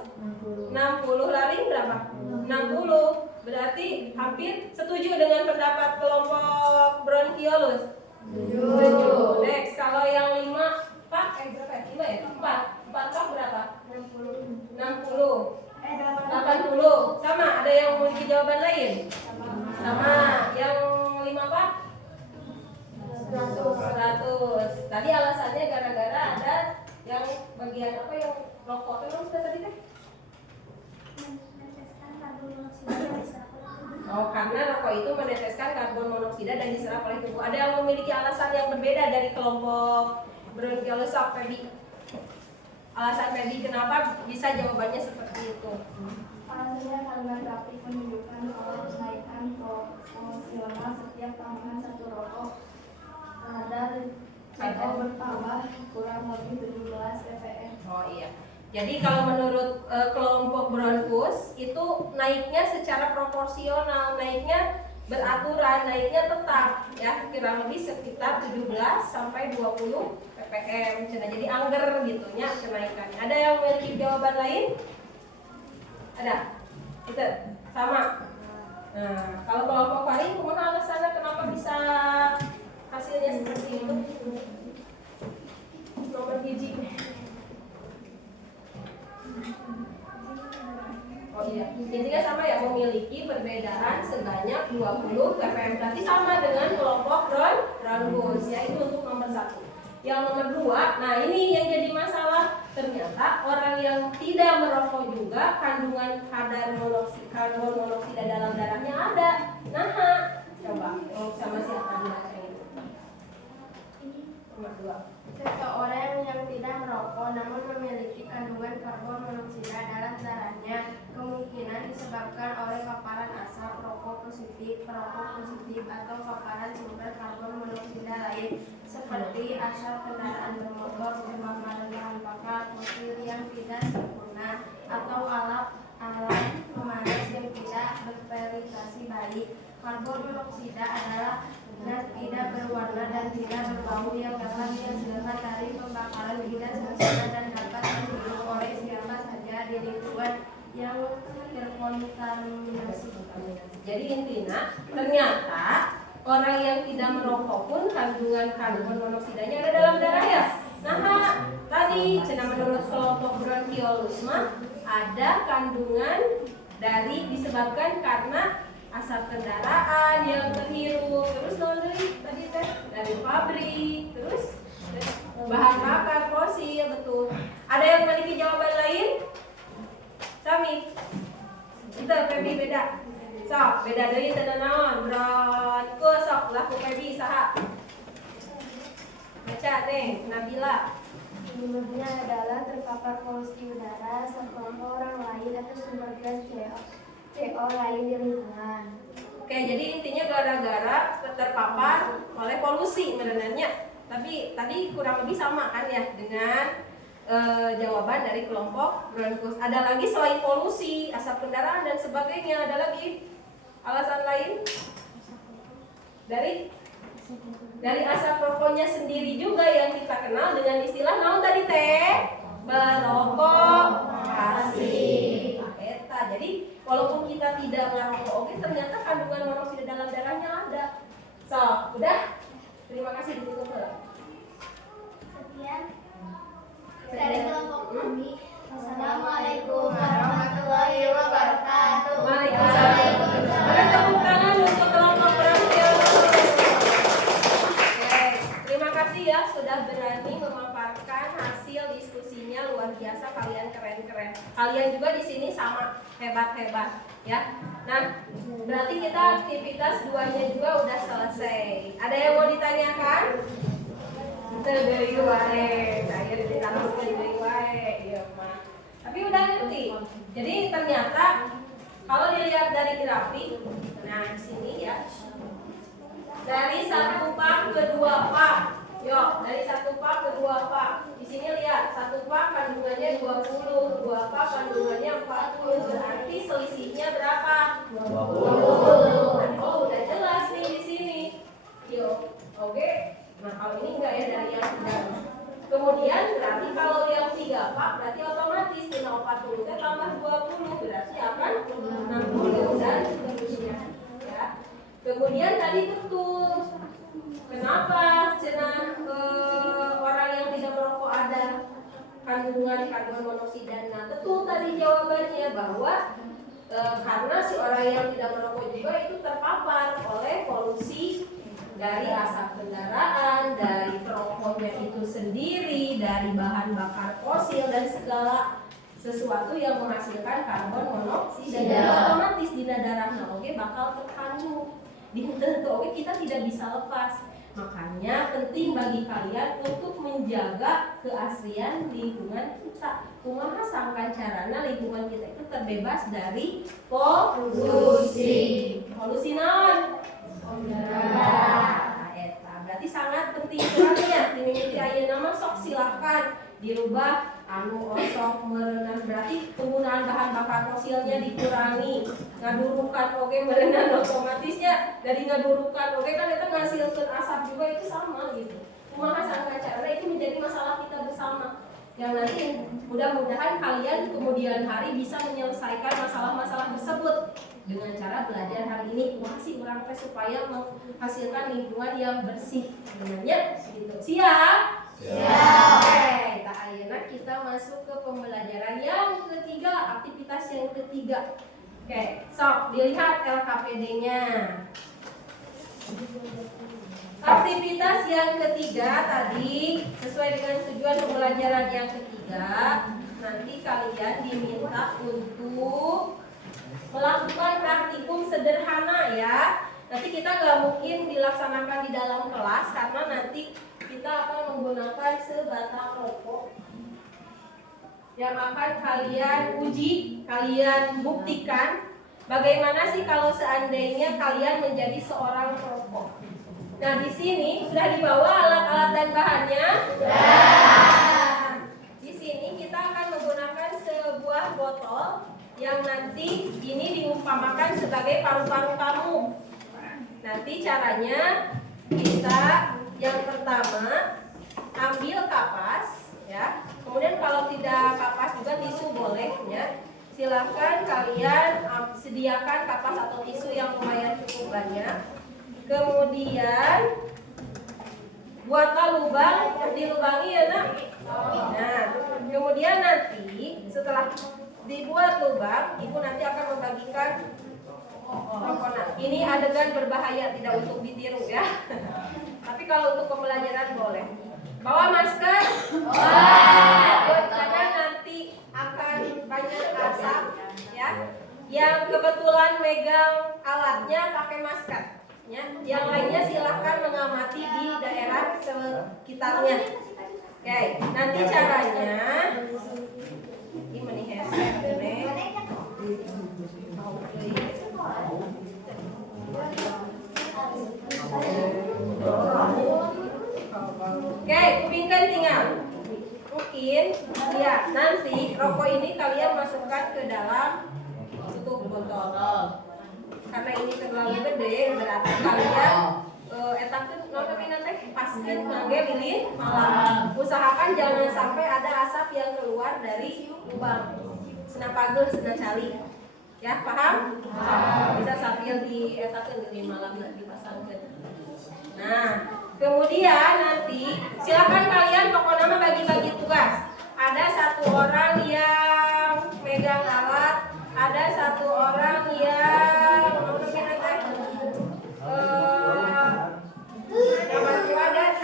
60. Laring berapa? 60. Berarti hampir setuju dengan pendapat kelompok Bronchiolus. Setuju. Next, kalau yang 5 pak berapa ya? 5 ya? 4 pak berapa? 60. 80. Sama, ada yang memiliki jawaban lain? Sama. Yang 5 pak? 100. Tadi alasannya gara-gara ada yang bagian apa yang rokok itu sudah tadi teh? Oh, karena rokok itu meneteskan karbon monoksida dan diserap oleh tubuh. Ada yang memiliki alasan yang berbeda dari kelompok Bronchiolus Feby? Alasan Feby kenapa bisa jawabannya seperti itu? Alasannya karena grafik menunjukkan kalau kenaikan proporsional setiap tambahan 1 rokok kadar CO bertambah kurang lebih 17 ppm. Oh iya. Jadi kalau menurut kelompok Bronchus itu naiknya secara proporsional, naiknya beraturan, naiknya tetap ya, kira lebih sekitar 17 sampai 20 ppm. Jadi angger gitunya kenaikannya. Ada yang memiliki jawaban lain? Ada? Itu sama. Nah, kalau kelompok Faring, kemana alasannya kenapa bisa hasilnya seperti itu? Nomor hiji. Oh iya, intinya sama ya, memiliki perbedaan sebanyak 20 ppm. Berarti sama dengan kelompok Bronchus ya, itu untuk nomor 1. Yang nomor 2, nah ini yang jadi masalah. Ternyata orang yang tidak merokok juga kandungan karbon monoksida dalam darahnya ada. Nah, coba sama siapa nih itu? Nomor 2. Seseorang yang tidak merokok namun memiliki kandungan karbon monoksida dalam darahnya kemungkinan disebabkan oleh paparan asap rokok positif, perokok positif, atau paparan sumber karbon monoksida lain seperti asap kendaraan bermotor, pembakaran bahan bakar fosil yang tidak sempurna, atau alat pemanas yang tidak berpenetrasi baik. Karbon monoksida adalah dan tidak berwarna dan tidak berbau yang dapat dihasilkan dari pembakaran tidak semestinya dan dapat dihirup oleh siapa saja di lingkungan yang terkontaminasi. Jadi intinya ternyata orang yang tidak merokok pun kandungan karbon monoksidanya ada dalam darah ya. Nah, tadi menurut kelompok Bronchiolus ada kandungan dari disebabkan karena asap kendaraan yang terhirup, terus tadi dari pabrik, terus bahan bakar fosil, betul. Ada yang memiliki jawaban lain? Sami, itu Feby beda. Sok, beda dari tenanawan. Bronchus sok laku Feby saha. Baca deh, Nabila. Penyebabnya adalah terpapar polusi udara, sekelompok orang lain atau sumber gas CO lain di lingkungan. Oke, jadi intinya gara-gara terpapar oleh polusi sebenarnya. Tapi tadi kurang lebih sama kan ya dengan jawaban dari kelompok Bronchus. Ada lagi selain polusi, asap kendaraan dan sebagainya, ada lagi alasan lain? Dari asap rokoknya sendiri juga yang kita kenal dengan istilah naon tadi teh? Berokok pasif. Jadi walaupun kita tidak merokok, oke, ternyata kandungan monoksida dalam darahnya ada. So, udah? Terima kasih ditutup. Sekian dari kelompok kami. Wassalamualaikum warahmatullahi wabarakatuh. Waalaikumsalam. juga di sini sama hebat-hebat ya. Nah, berarti kita aktivitas 2-nya juga udah selesai. Ada yang mau ditanyakan? Dari wae, saya ditanya dari wae, ya mah. Tapi udah ngerti. Jadi ternyata kalau dilihat dari grafik, nah di sini ya, dari 1 pak ke 2 pak. Yuk, dari 1 pak ke 2 pak. Di sini lihat, 1 pak kandungannya 20, 2 pak kandungannya 40. Berarti selisihnya berapa? 20. Oh, udah jelas nih di sini. Yuk, oke. Nah, kalau ini enggak ya dari yang 3. Kemudian berarti kalau yang 3 pak, berarti otomatis 40 tambah 20 berarti akan 60 dan seterusnya. Ya. Kemudian tadi betul. Kenapa cenah orang yang tidak merokok ada kandungan karbon monoksida? Nah, betul tadi jawabannya bahwa karena si orang yang tidak merokok juga itu terpapar oleh polusi dari asap kendaraan, dari perokoknya itu sendiri, dari bahan bakar fosil dan segala sesuatu yang menghasilkan karbon monoksida dan otomatis di darahnya oke bakal terkandung. Tentu oke kita tidak bisa lepas. Makanya penting bagi kalian untuk menjaga keaslian lingkungan kita. Kumaha sangkan carana lingkungan kita itu terbebas dari polusi. Polusi naon? Nah, eta berarti sangat penting perannya. Mimiti ayeuna mah sok silahkan dirubah anu osok merenang, berarti penggunaan bahan bakar fosilnya dikurangi, ngadurukan oke merenang otomatisnya dari ngadurukan oke kan itu ngasilkan asap juga itu sama gitu. Kumaha sangka cara itu menjadi masalah kita bersama yang nanti mudah-mudahan kalian kemudian hari bisa menyelesaikan masalah-masalah tersebut dengan cara belajar hari ini. Masih orang supaya menghasilkan lingkungan yang bersih sebenarnya gitu. Siap? Siap. Oke, tak ayeuna kita masuk ke pembelajaran yang ketiga, aktivitas yang ketiga. Oke, sok dilihat LKPD-nya. Aktivitas yang ketiga tadi sesuai dengan tujuan pembelajaran yang ketiga, nanti kalian diminta untuk melakukan praktikum sederhana ya. Nanti kita nggak mungkin dilaksanakan di dalam kelas karena nanti kita akan menggunakan sebatang rokok yang akan kalian uji, kalian buktikan bagaimana sih kalau seandainya kalian menjadi seorang perokok. Nah di sini sudah dibawa alat-alat dan bahannya. Nah, di sini kita akan menggunakan sebuah botol yang nanti ini diumpamakan sebagai paru-paru kamu. Nanti caranya kita yang pertama ambil kapas ya. Kemudian kalau tidak kapas juga tisu boleh ya. Silakan kalian sediakan kapas atau tisu yang lumayan cukup banyak. Kemudian buatlah lubang, dilubangi ya nak. Nah, kemudian nanti setelah dibuat lubang, ibu nanti akan membagikan rokok. Ini adegan berbahaya, tidak untuk ditiru ya. Tapi kalau untuk pembelajaran boleh. Bawa masker. Karena nanti akan banyak asap ya. Yang kebetulan megang alatnya pakai masker ya. Yang lainnya silahkan mengamati di daerah sekitarnya. Oke, nanti caranya ini headset Oke, kupingkan tinggal. Mungkin ya nanti rokok ini kalian masukkan ke dalam tutup botol. Karena ini terlalu gede, berarti kalian etakeun naon namina teh paskeun ngangge lilin malam. Usahakan jangan sampai ada asap yang keluar dari lubang. Sena pagel, sena cali. Ya, paham? Bisa sambil di etakeun lilin malam dipasangkeun. Nah, kemudian nanti silakan kalian pokoknya bagi-bagi tugas. Ada satu orang yang megang alat, ada satu orang yang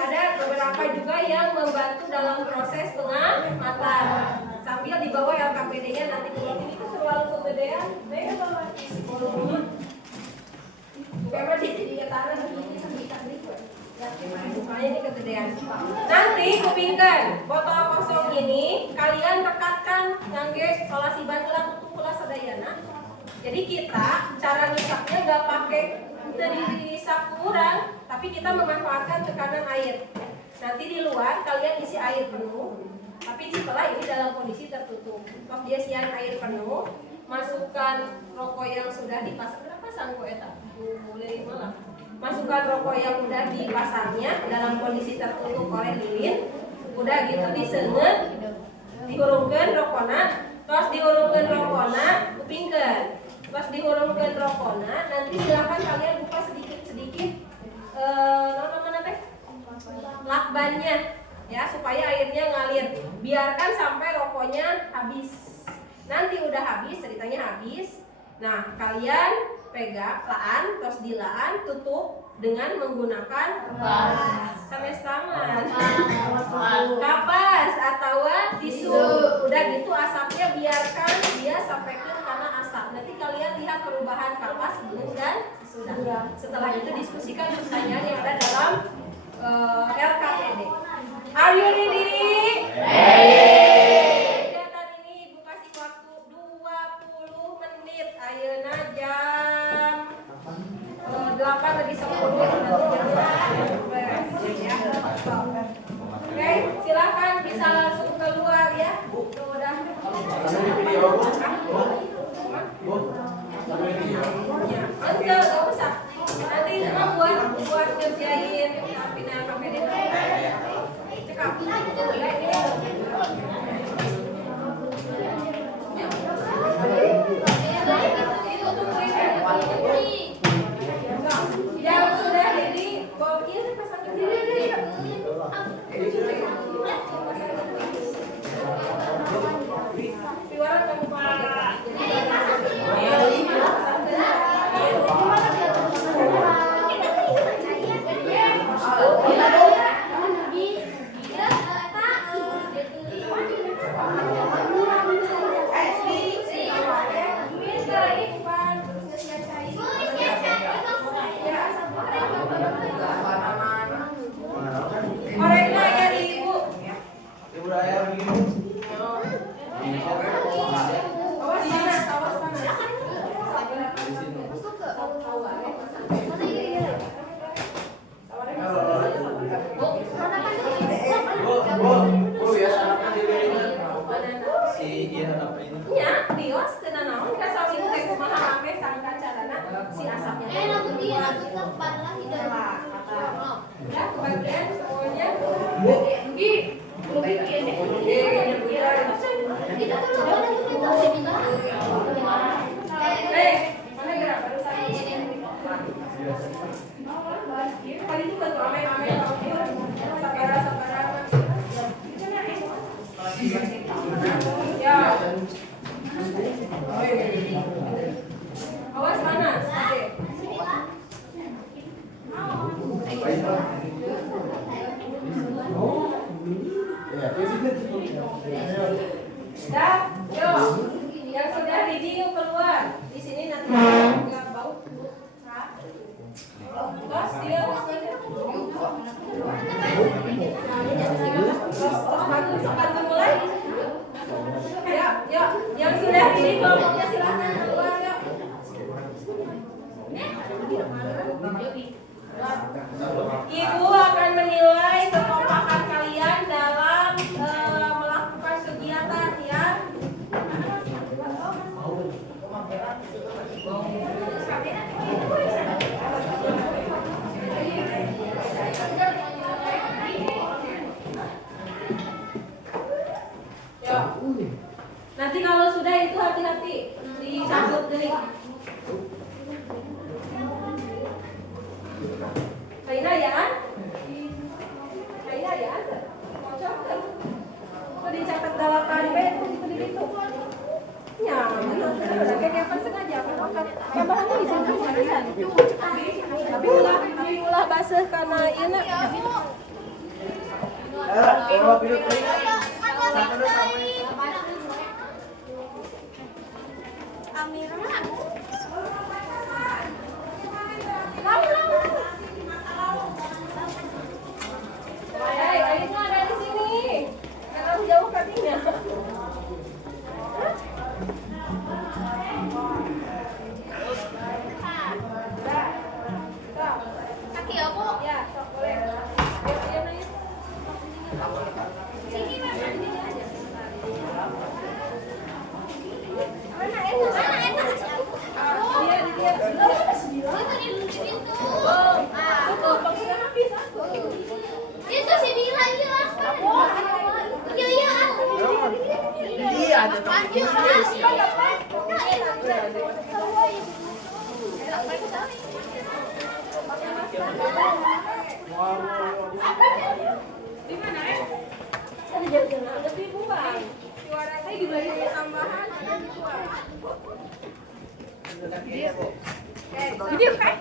ada beberapa juga yang membantu dalam proses pengamatan sambil dibawa LKPD-nya nanti keluar. kegedean, beda bawa di sekolah. Memang di tanah begini sambil makanya ini kegedean. Nanti kupingkan botol kosong ini kalian rekatkan ngangge solasi bantuan tutup pula sadayana. Jadi kita cara nisapnya gak pakai dari nisap kurang, tapi kita memanfaatkan tekanan air. Nanti di luar kalian isi air penuh, tapi setelah ini dalam kondisi tertutup. Pas dia siang air penuh, masukkan rokok yang sudah dipasang. Berapa sangko eta? Boleh malah. Masukkan rokok yang udah dipasangnya dalam kondisi tertutup oleh lilin. Udah gitu disenget, dihurungkan rokokna, terus dihurungkan rokokna, kupingkan. Pas dihurungkan rokokna, nanti silakan kalian buka sedikit-sedikit lakbannya ya supaya airnya ngalir. Biarkan sampai rokoknya habis. Nanti udah habis, ceritanya habis. Nah, kalian pegang laan, terus dilaan, tutup dengan menggunakan kapas tangan, kapas atau tisu. Udah gitu asapnya biarkan dia sampai ke karena asap. Nanti kalian lihat perubahan kapas sebelum dan sesudah. Setelah itu diskusikan pertanyaan yang ada dalam LKPD. Are you ready? Kegiatan ini Ibu kasih waktu 20 menit. Ayeuna jam 8 lebih 10. Oke, silakan bisa langsung keluar ya. Udah. Enggak usah. Nanti cuma buat ngerjain pindah KPD. Cekap. Yang sudah ready, bawa ini pasangin diri. Piwaran kamu Pak. Koreknya ya di Ibu. Ibu raya begini. Awas panas, awas panas. Bu, ya sarapan di mana? Si iya apa ini? Nya, bios teu naon ka sawi teh kumaha rame sangka carana si asapnya. Ya, kebagian semuanya. Gi, mana gerak barusan? Tadi itu bantu ame-ame sabar-sabar. Ya. Awas panas. Dah, yo. Yang sudah ready yuk keluar. Di sini nanti enggak bau. Terus dia bantu mulai. Yuk, yang sudah ready kelompoknya silakan keluar yuk. Ibu akan menilai kekompakan kalian dalam melakukan kegiatan ya. Ya. Nanti kalau sudah itu hati-hati dicabut delik. Kaina ya? Kaina ya? Cocok kan? Kok dicatat dalapan B itu. Ya, udah kayak apa sengaja kan? Yang bahannya di sini bisa. Tapi ulah basah karena ini. kamera. Airnya ada di sini. Terlalu jauh kakinya. Kaki ya, Bu? Ya, sok boleh. Iya, Naya. Sini, Mas. Mana enak? Dia di dia. Oh, aku pakai habis aku. Itu si Bila ini lah. Iya, iya. Iya, ada Lanjut, Di mana, Ada jalan-jalan lebih buang. Suaranya dibagi tambahan ada dijual. Video kan?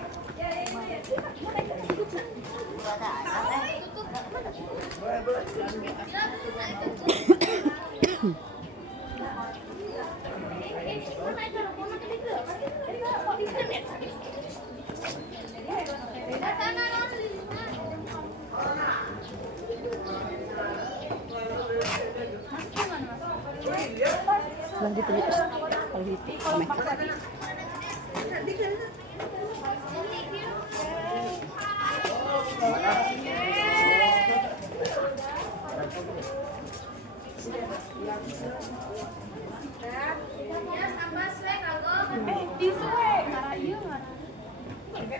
Setelah ditulis kalau itu komen.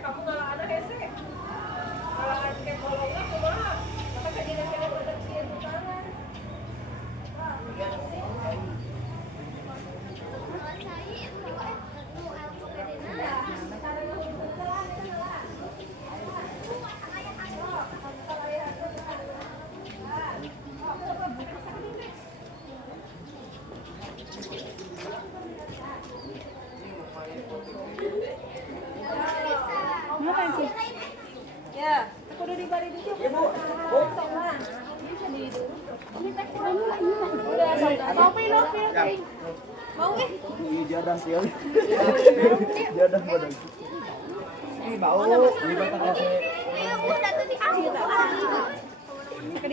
Kamu ngalah ada hese. Ngalah kayak bolongnya kumaha? Maka kejadian-kejadian berkecil tangan. Ngapain sih? Ya, aku udah di bari dulu. Ibu, Udah, mau pilih. Mau nih? Jadah sih. Jadah badan. Ini bau, ini batang kafe.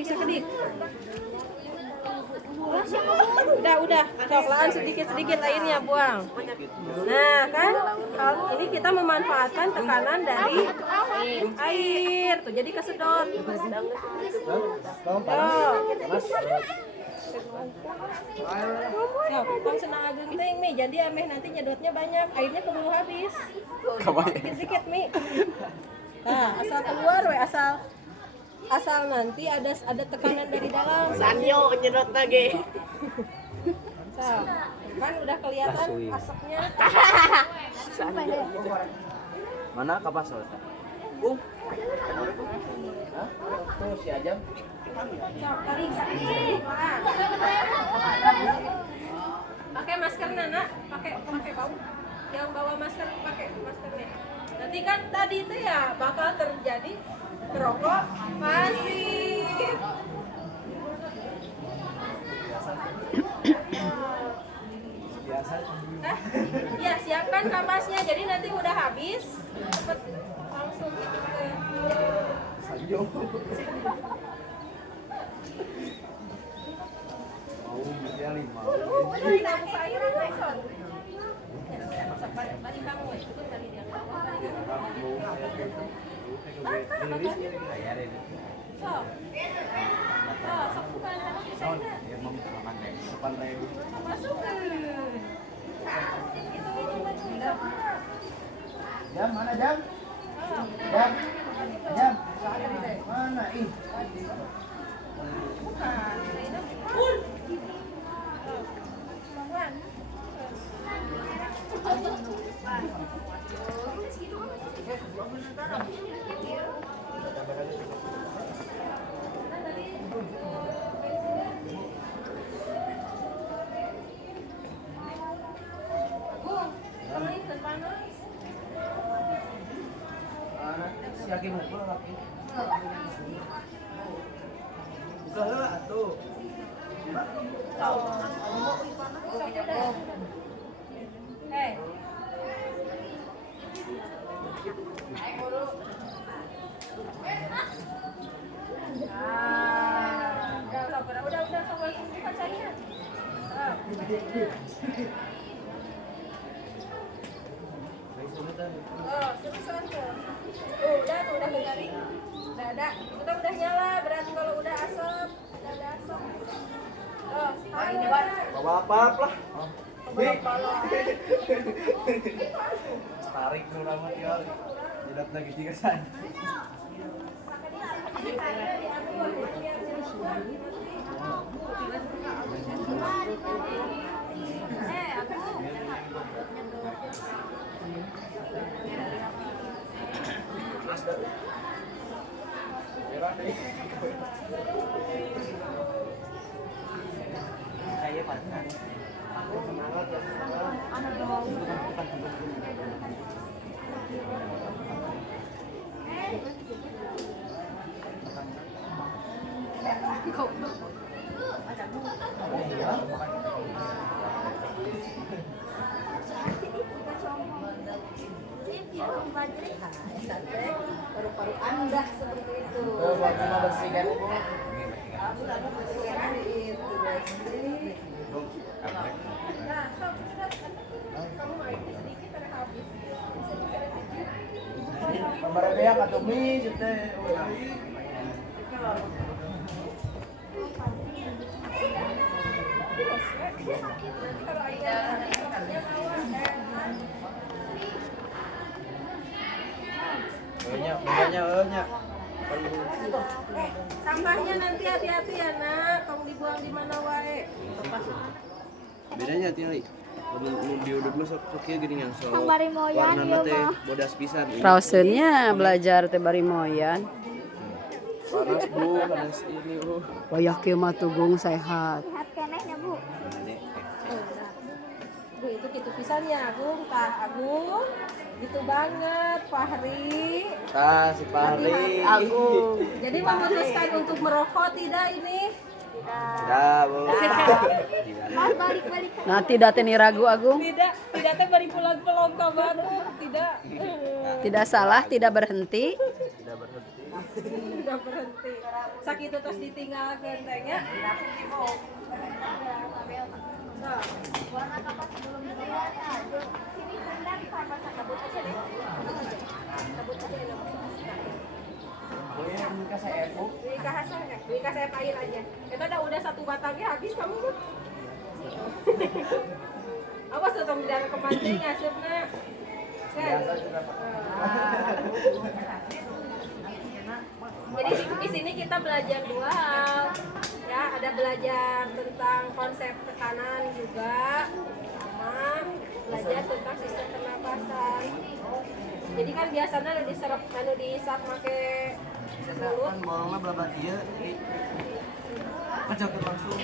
Kedik. Udah. Coklaan sedikit airnya buang. Nah, kan? Ini kita memanfaatkan tekanan dari air. Tuh, jadi kesedot. Bawang panas. Panas. Ya, bukan senang genting Mi. Jadi ameh nanti nyedotnya banyak. Airnya keburu habis. Sedikit Mi. Nah, asal keluar we, asal nanti ada tekanan dari dalam. Sanyo nyedot lagi. So, kan udah kelihatan asapnya. Mana kapas soalnya? Tuh si Ajam. Pakai masker Nana, pakai kamu yang bawa masker pakai maskernya. Nanti kan tadi itu ya bakal terjadi perokok pasif. Ya siapkan kapasnya. Jadi nanti udah habis cepet langsung ke Sanyo. Mau bisa 5. udah buka air Maison. Balik kamu itu tadi dia. Sok bukan masukkan. Jam mana jam? Jam. Jam. Mana ih? Si Aki mukul lagi. Buka lah atuh. Hey, Oh, seru-seru tuh. Udah garing. Udah ada. Udah nyala. Berarti kalau udah asap, udah ada asap. Oh, ini Wan. Bapak lah. Bapak lah. Tarik tuh rambut ya. Tidak lagi tiga saja. Saya pacaran. Aku semangat ya. Paru-paru Anda seperti itu. Waktu mau bersihkan ibu. Bersihkan itu bersih. Nah, kamu mau itu sedikit ada habis. Kemarin dia kata mie, jadi Kalau ayah banyak. sampahnya nanti hati-hati ya nak, kamu dibuang di mana wae. Bedanya tiali mun diudut mah sok gini yang sok Kang bari moyan warna ieu teh mah. bodas pisan. Rausennya belajar teh bari moyan. Panas bu, panas ini bu. Wayah kieu mah tugung sehat. Lihat kenehnya Bu. Duh, itu gitu pisannya Agung, Tah Agung. Gitu banget, Fahri. si Fahri. Agung. Jadi memutuskan untuk merokok tidak ini? Tidak, Bu. Mas balik-balik. Nah, tidak teh ragu Agung. Tidak teh bari pulang pelongka baru, tidak. Tidak salah, tidak berhenti. Tidak berhenti. Sakit terus ditinggalkan tehnya. Warna kapas sebelum dilihat. Sini hendak sama kabut aja deh. Kabut aja deh. Wika saya air aja. Itu udah satu batangnya habis kamu. Awas tuh tong di dalam kemanting asupna. Jadi di sini kita belajar dua hal. Ya, ada belajar tentang konsep tekanan juga, sama belajar tentang sistem pernapasan. Jadi kan biasanya diserap diisap pakai mulut. Bolongnya berapa dia? Jadi macam langsung.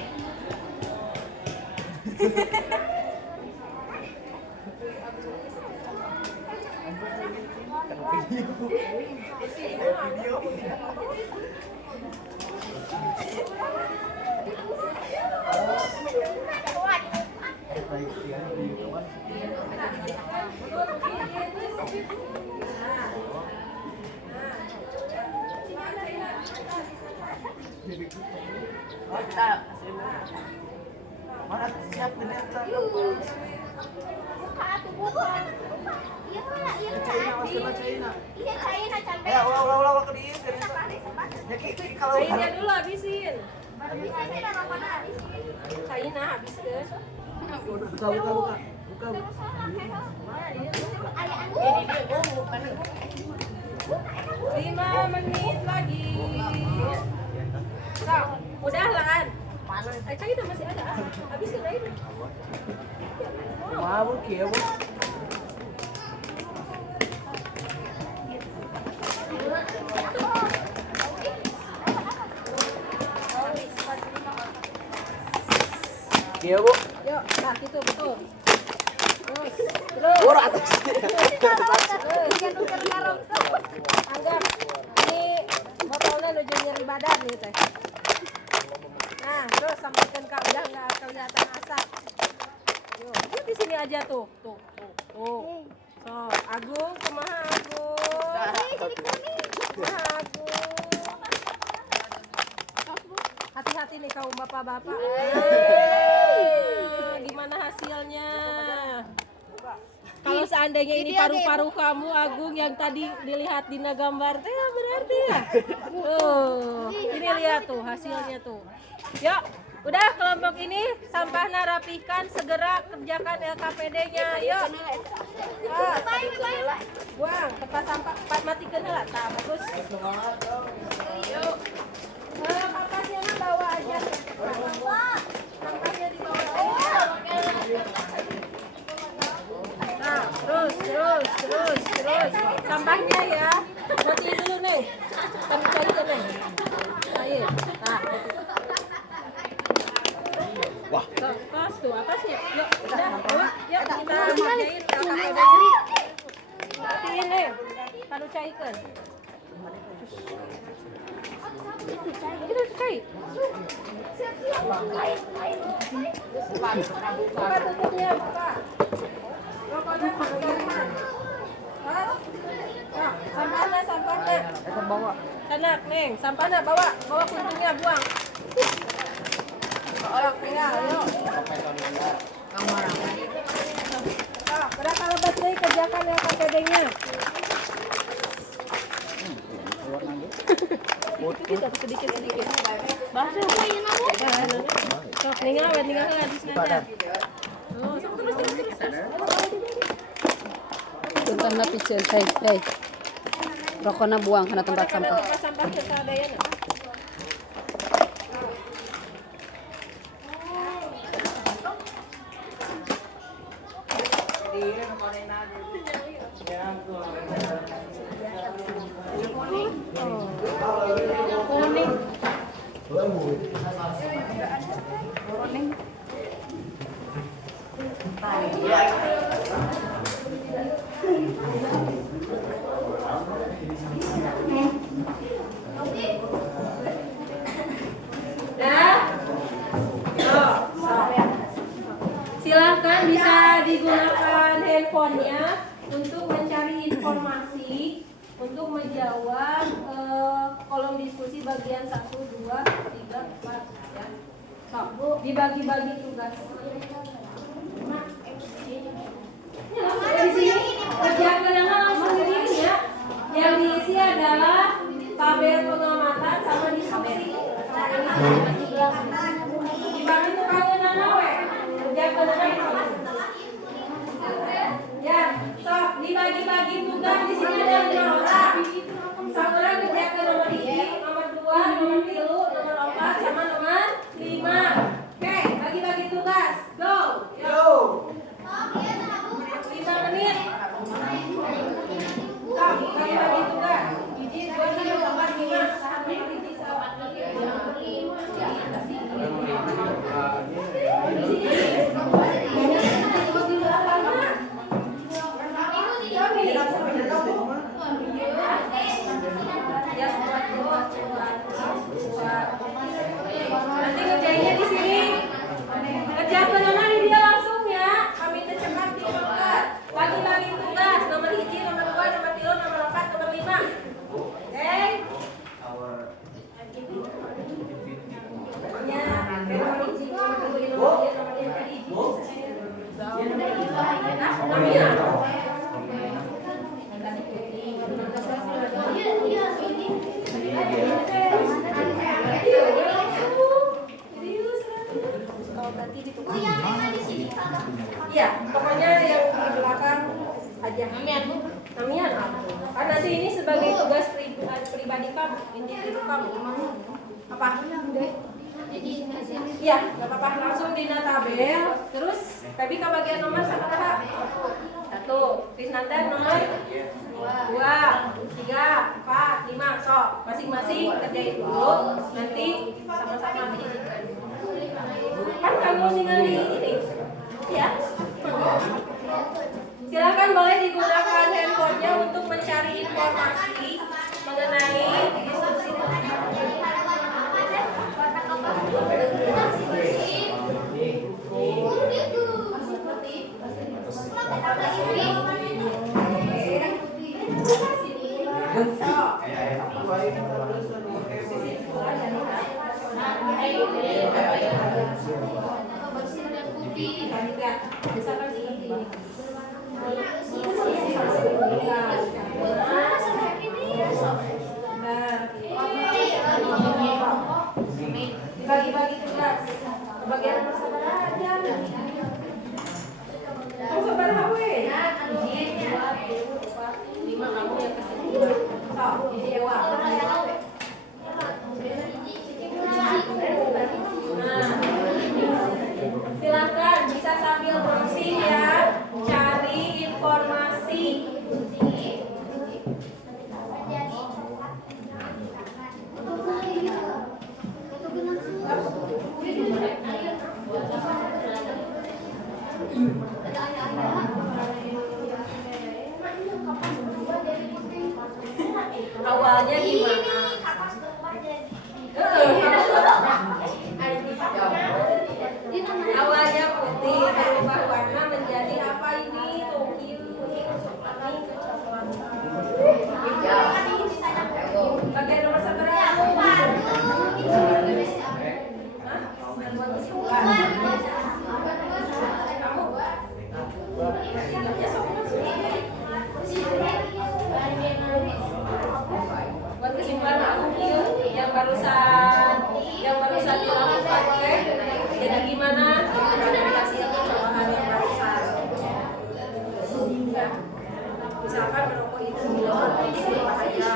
Mana siap ternyata. Buka atuh buka. Iya lah, iya China. Iya China sampai. Ya, ulah ke dia. Ya kalau Airnya dulu habisin. China rokokna habis. China habis ke. buka. 5 menit lagi. So, udah lah kan? China masih ada. Habisin airnya. Mabuk ya, Bu. Iya, Bu. Yuk, nah gitu betul. Terus. Atas. Anggap ini botolnya udah nyeri badan nih teh. Nah, terus sampaikan Kak, udah nggak kelihatan asap. Yuk, di sini aja tuh. So, Agung, kumaha Agung? Kumaha Agung? Hati-hati nih kaum bapak-bapak. Gimana seandainya ini paru-paru kamu Agung yang tadi dilihat di gambar teh berarti ya. Tuh, ini lihat tuh hasilnya tuh. Yuk, udah kelompok ini sampahnya rapihkan, segera kerjakan LKPD-nya. Yuk. Buang tempat sampah, matikan lah. Nah, bagus. Yuk. Kapasnya mah bawa aja. Sampahnya dibawa aja. Nah, terus. Sampahnya ya. Matiin dulu nih. Kami cairkan nih. Ayo. Nah. Wah. Kos tuh atasnya. Yuk, udah, bawa. Yuk, kita kerjain LKPD-nya. Matiin nih. Lalu cairkan. Kita cair. Buka tutupnya, buka. Rokoknya pakai. Nah, sampahnya. Bawa. Tanak, Neng, sampahnya bawa kuntungnya buang. Ya, yuk. Ah, berapa lebat nih kerjakan LKPD-nya? Sedikit. Basuh. Sok, tinggal habis ngajar. Oh, terus. Tentang picen, hei. Rokoknya buang karena tempat sampah. Tempat sampah kesadayana. Silakan bisa digunakan handphonenya untuk mencari informasi, untuk menjawab kolom diskusi bagian 1, 2, 3, 4 ya. So, dibagi-bagi tugas. Di sini kerjakan langsung ini ya. Yang diisi adalah tabel pengamatan sama diskusi. Dibagi tukangnya nanawe. Ya, sok dibagi-bagi tugas di sini ada 5 orang. Saudara kerjakan nomor 1, nomor 2, nomor 3, nomor 4 sama nomor 5. Oke, bagi-bagi tugas. Go. 5 menit. Sok, bagi-bagi tugas. 1, 2, 3, 4, 5. Nanti ngerjainnya di sini. Kerjakan nomor di dia langsung ya. Kami tercepat di nomor. Bagi-bagi tugas. Nomor 1, nomor 2, nomor 3, nomor 4, nomor 5. Oke. Pokoknya nomor 1, nomor 2, nomor 3, nomor 4. Iya, pokoknya yang di belakang aja. Namian apa? Kan nanti ini sebagai tugas pribadi kamu, individu kamu. Apa? Iya, nggak apa-apa. Langsung di tabel. Terus, Febi ke bagian nomor sama kakak. 1, Krisnanda nomor 2, 3, 4, 5. So, masing-masing kerjain dulu. Nanti sama-sama menyiapkan. Kan kamu tinggal di ini, ya. Silakan boleh digunakan handphonenya untuk mencari informasi mengenai diskusi. Misalkan seperti ini. awalnya gimana? Kapas berubah jadi Awalnya putih berubah warna menjadi apa ini? Tokyo kuning kecoklatan. Pakai nomor seberapa? Buat kesimpulan aku yang barusan dilakukan teh jadi gimana dari hasil percobaan yang barusan. Misalkan merokok itu berbahaya.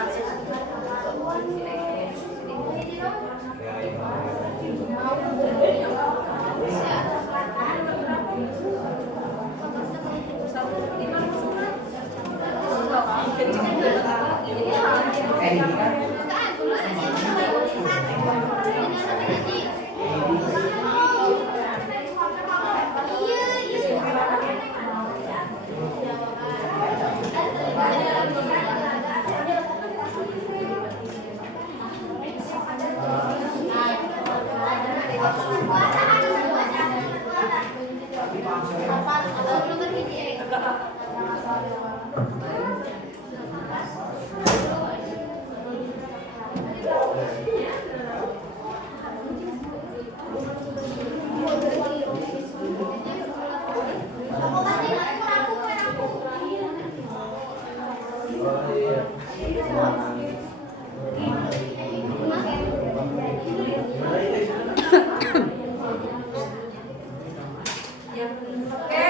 Oke,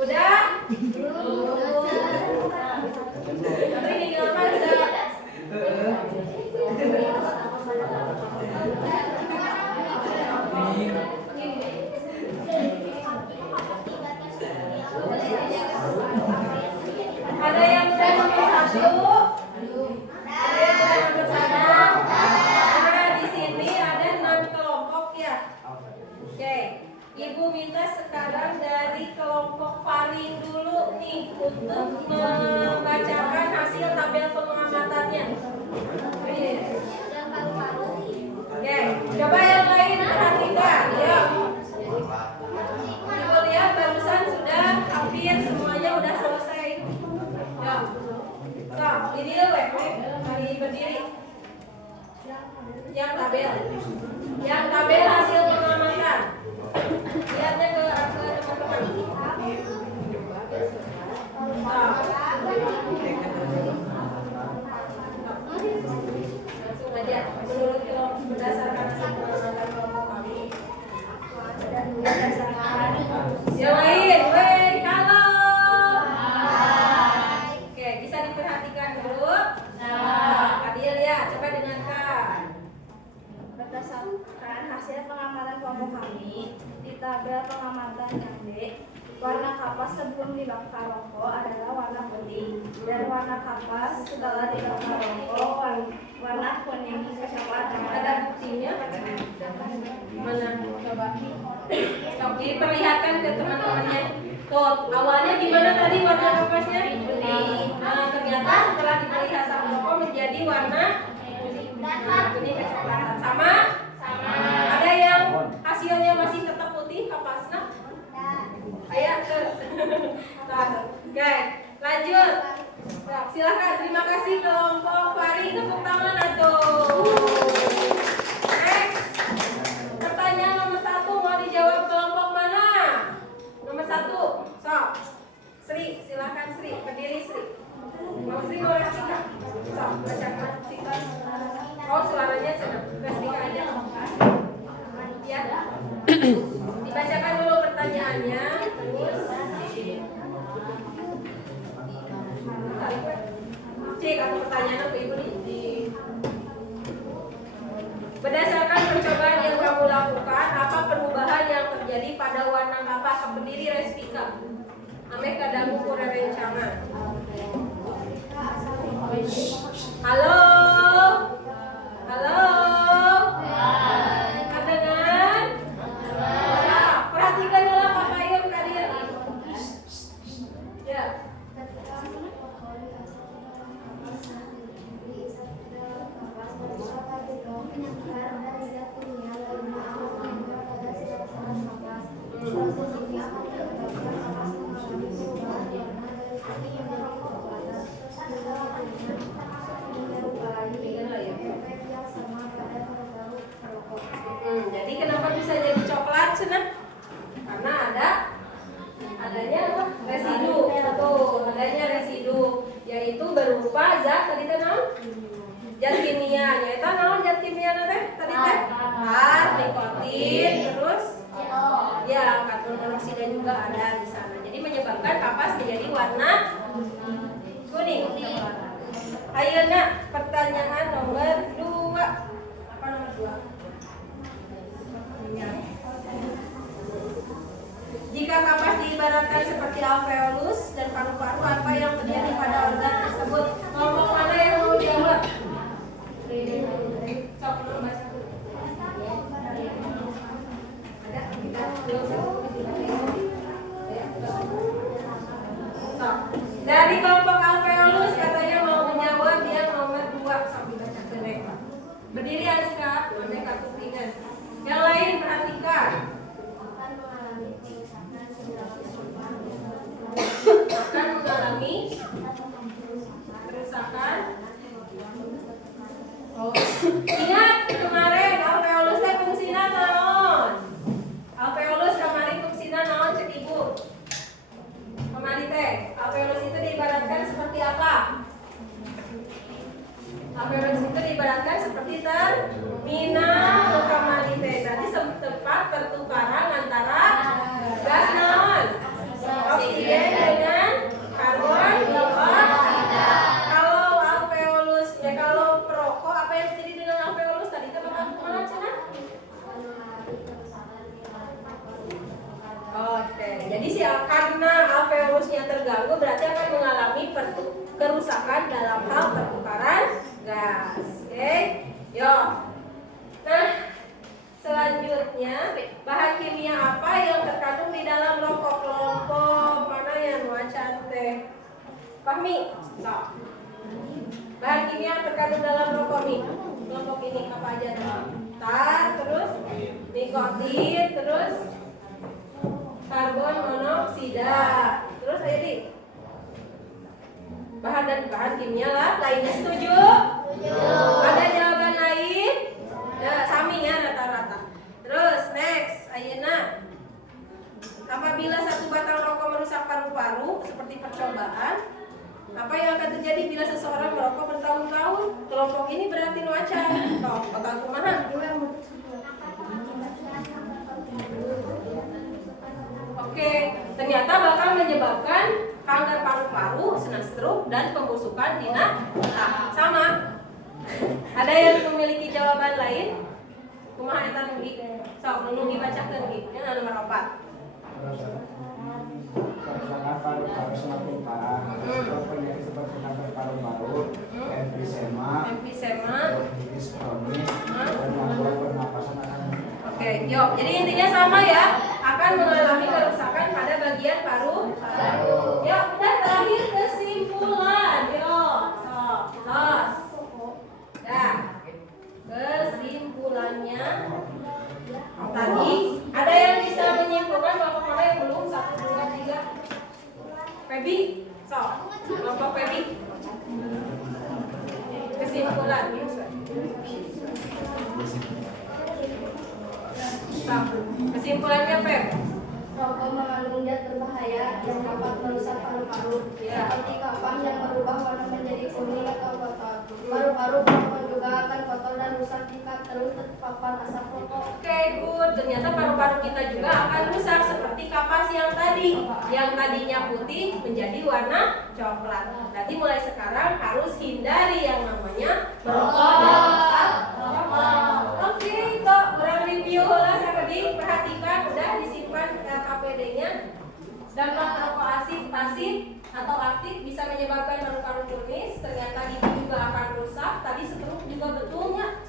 udah? Tapi ini kenapa udah? Ada yang udah nomor 1? Ada yang udah nomor 1? Nah, di sini ada 6 kelompok ya. Oke, Ibu minta sekarang dari kelompok Faring dulu nih untuk membacakan hasil tabel pengamatannya. Oke, coba yang lain perhatikan. Yuk. Ibu lihat barusan sudah hampir semuanya udah selesai. Yuk. So, ini dulu mari berdiri. Yang tabel hasil pengamatan. Lihatnya ke teman-teman. Langsung aja menurut kelompok berdasarkan hasil pengamatan kelompok kami. Yang lain, halo. Oke, bisa diperhatikan dulu. Adil ya, coba dengarkan. berdasarkan hasil pengamatan kelompok kami di tabel pengamatan yang D, warna kapas sebelum dibakar rokok adalah warna putih dan warna kapas setelah dibakar rokok warna kuning kecoklatan. Ada buktinya? Mana? Coba. Oke, perlihatkan ke teman-temannya. Tuh, awalnya gimana tadi warna kapasnya? Putih. Nah, ternyata setelah diberi asap rokok menjadi warna kuning kecoklatan. Sama? Ada yang hasilnya masih tetap putih kapasnya? Ayo ke. Oke, lanjut. Nah, silakan. Terima kasih kelompok Fari, tepuk tangan atuh. Next. Pertanyaan nomor 1 mau dijawab kelompok mana? Nomor 1. Sok. Sri, silakan Sri. Berdiri Sri. Mau Sri boleh Sika? Sok, bacakan Sika. Oh, suaranya Sika aja. Ya. Dibacakan dulu pertanyaannya. Terus cek atau pertanyaan apa Ibu di berdasarkan percobaan yang kamu lakukan, apa perubahan yang terjadi pada warna kapas? Berdiri Respika. Ame kadamu kurerencana. Halo. Halo. Kadengan? Nah, perhatikan dulu Pak Payun kalian. Ya. nyata naon zat kimia teh tadi teh? Nikotin, terus ya karbon monoksida juga ada di sana. Jadi menyebabkan kapas menjadi warna kuning. Ayeuna pertanyaan nomor 2. Apa nomor 2? Jika kapas diibaratkan seperti alveolus dan paru-paru, apa yang terjadi pada organ tersebut? Kelompok mana yang mau jawab? Sok, baca dulu. Dari kelompok alveolus katanya mau menjawab yang nomor 2. Sok dibacakan deh. Berdiri Aska, ada kartu ringan. Yang lain perhatikan. Akan mengalami kerusakan. Ingat kemarin alveolus teh fungsina naon? Alveolus kemarin fungsina naon cek ibu? Kemarin teh alveolus itu diibaratkan seperti apa? Alveolus itu diibaratkan seperti terminal kemarin teh. Berarti tempat pertukaran antara gas naon? Oksigen dengan karbon dioksida. Kalau alveolus ya kalau perokok apa yang terjadi dengan alveolus tadi kita bakal kemana Cina? Oke, jadi karena alveolusnya terganggu berarti akan mengalami kerusakan dalam hal pertukaran gas. Oke, yuk. Nah, selanjutnya bahan kimia apa yang terkandung di dalam rokok? Kelompok mana yang wacan teh? Fahmi? So. Bahan kimia yang terkandung dalam rokok nih. Kelompok ini apa aja tuh? Terus nikotin, terus karbon monoksida. Terus tadi bahan kimia lah. Lainnya setuju? Ada jawaban lain? Ya, sami ya rata-rata. Terus next, ayeuna. Apabila satu batang rokok merusak paru-paru seperti percobaan, apa yang akan terjadi bila seseorang merokok bertahun-tahun? Kelompok ini berarti nuacan. Toh, bakal kumaha? Oke, ternyata bakal menyebabkan kanker paru-paru, stroke dan pembusukan dina otak. Sama. Ada yang memiliki jawaban lain? Kumaha eta nugi? Sok nu dibacakeun ge. Yang nomor 4. Kerusakan paru-paru semakin parah. Penyakit seperti kanker paru-paru, emfisema, bronkitis kronis, dan gangguan pernapasan akan. Oke, yuk. Jadi intinya sama ya, akan mengalami kerusakan pada bagian paru-paru. Yuk, udah terakhir kesimpulan. Yuk, los. Nah, kesimpulannya tadi ada yang bisa menyimpulkan kelompok mana yang belum? 1, 2, 3. Febi, kelompok Febi. Kesimpulan. Kesimpulannya Feb. Rokok mengandung zat berbahaya yang dapat merusak paru-paru, seperti kapas yang berubah warna menjadi kuning atau kotor. Paru-paru juga akan kotor dan rusak jika terus terpapar asap rokok. Oke, good. Ternyata paru-paru kita juga akan rusak seperti kapas yang tadinya putih menjadi warna coklat. Berarti mulai sekarang harus hindari yang namanya merokok dan asap rokok. Oke, itu kurang review lah sakit. Perhatikan, udah disimpan KPD-nya. Dampak rokok pasif atau aktif bisa menyebabkan paru-paru kronis. Ternyata itu juga akan rusak. Tadi stroke juga betulnya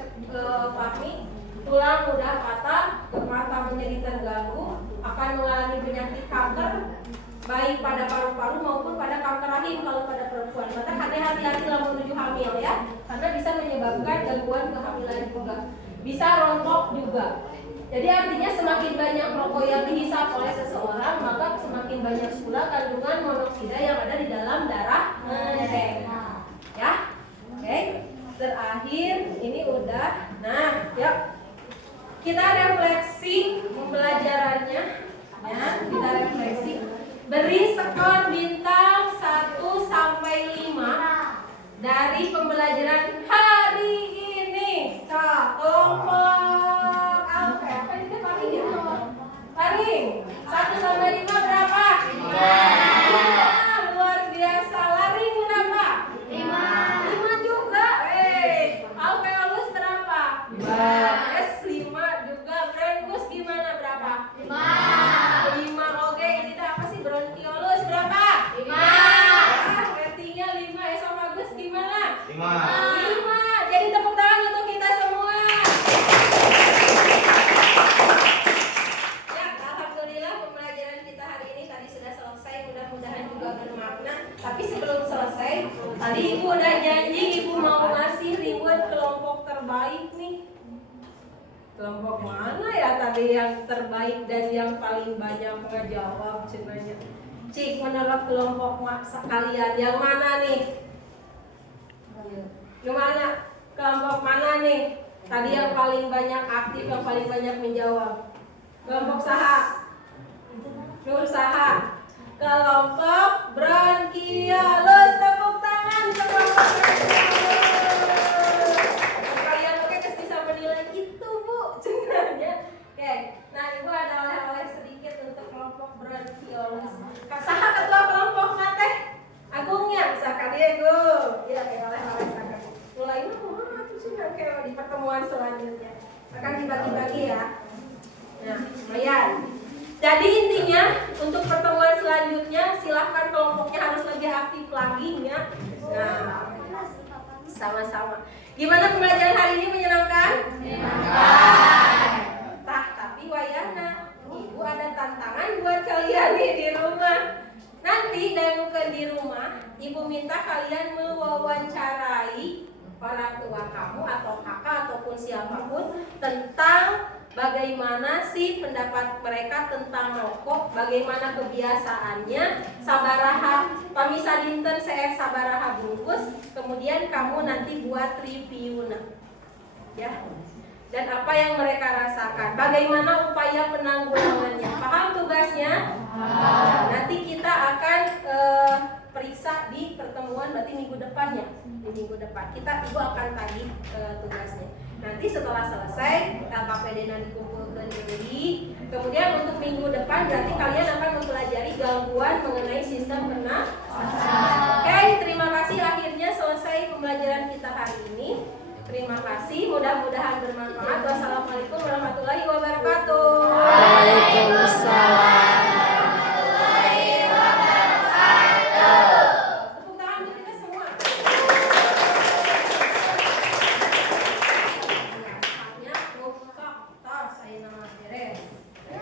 Fahmi. Tulang mudah patah, mata menjadi terganggu, akan mengalami penyakit kanker baik pada paru-paru maupun pada kanker rahim kalau pada perempuan. Maka hati-hati dalam menuju hamil ya, karena bisa menyebabkan gangguan kehamilan juga. Bisa rontok juga. Jadi artinya semakin banyak rokok yang dihisap oleh seseorang, maka semakin banyak pula kandungan monoksida yang ada di dalam darah mereka. Ya, oke. Terakhir ini udah. Nah, yuk kita refleksi pembelajarannya. Ya, kita refleksi. Beri skor bintang 1 sampai 5 dari pembelajaran hari ini. Tadi ibu udah janji ibu mau ngasih reward kelompok terbaik nih. Kelompok mana ya tadi yang terbaik dan yang paling banyak ngejawab cenanya? Cik, menurut kelompok kalian yang mana nih? Yang mana? Kelompok mana nih? Tadi yang paling banyak aktif, yang paling banyak menjawab. Kelompok saha? Nur saha? Kelompok bronkiolus. Tepuk tangan kelompok kalian oke bisa menilai itu bu sebenarnya. Oke, nah ibu ada oleh-oleh sedikit untuk kelompok bronkiolus. Saha ketua kelompok nate? Agungnya misalkan dia gu. Ya kayak oleh-oleh misalkan. Mulai kayak di pertemuan selanjutnya akan dibagi-bagi ya. Nah, lumayan. Jadi intinya untuk pertemuan selanjutnya silahkan kelompoknya harus lebih aktif lagi ya. Nah, sama-sama. Gimana pembelajaran hari ini, menyenangkan? Menyenangkan. Tapi wayana, ibu ada tantangan buat kalian nih di rumah. Nanti dan di rumah, ibu minta kalian mewawancarai orang tua kamu atau kakak ataupun siapapun tentang bagaimana sih pendapat mereka tentang rokok, bagaimana kebiasaannya, sabaraha pamisa dinten saya sabaraha bungkus, kemudian kamu nanti buat review ya. Dan apa yang mereka rasakan, bagaimana upaya penanggulangannya. Paham tugasnya? Nanti kita akan periksa di pertemuan berarti minggu depan ya. Di minggu depan kita ibu akan tagih tugasnya. Nanti setelah selesai LKPD dikumpulkan diri. Kemudian untuk minggu depan berarti kalian akan mempelajari gangguan mengenai sistem pernafasan. Oke, terima kasih akhirnya selesai pembelajaran kita hari ini. Terima kasih, mudah-mudahan bermanfaat. Wassalamualaikum warahmatullahi wabarakatuh.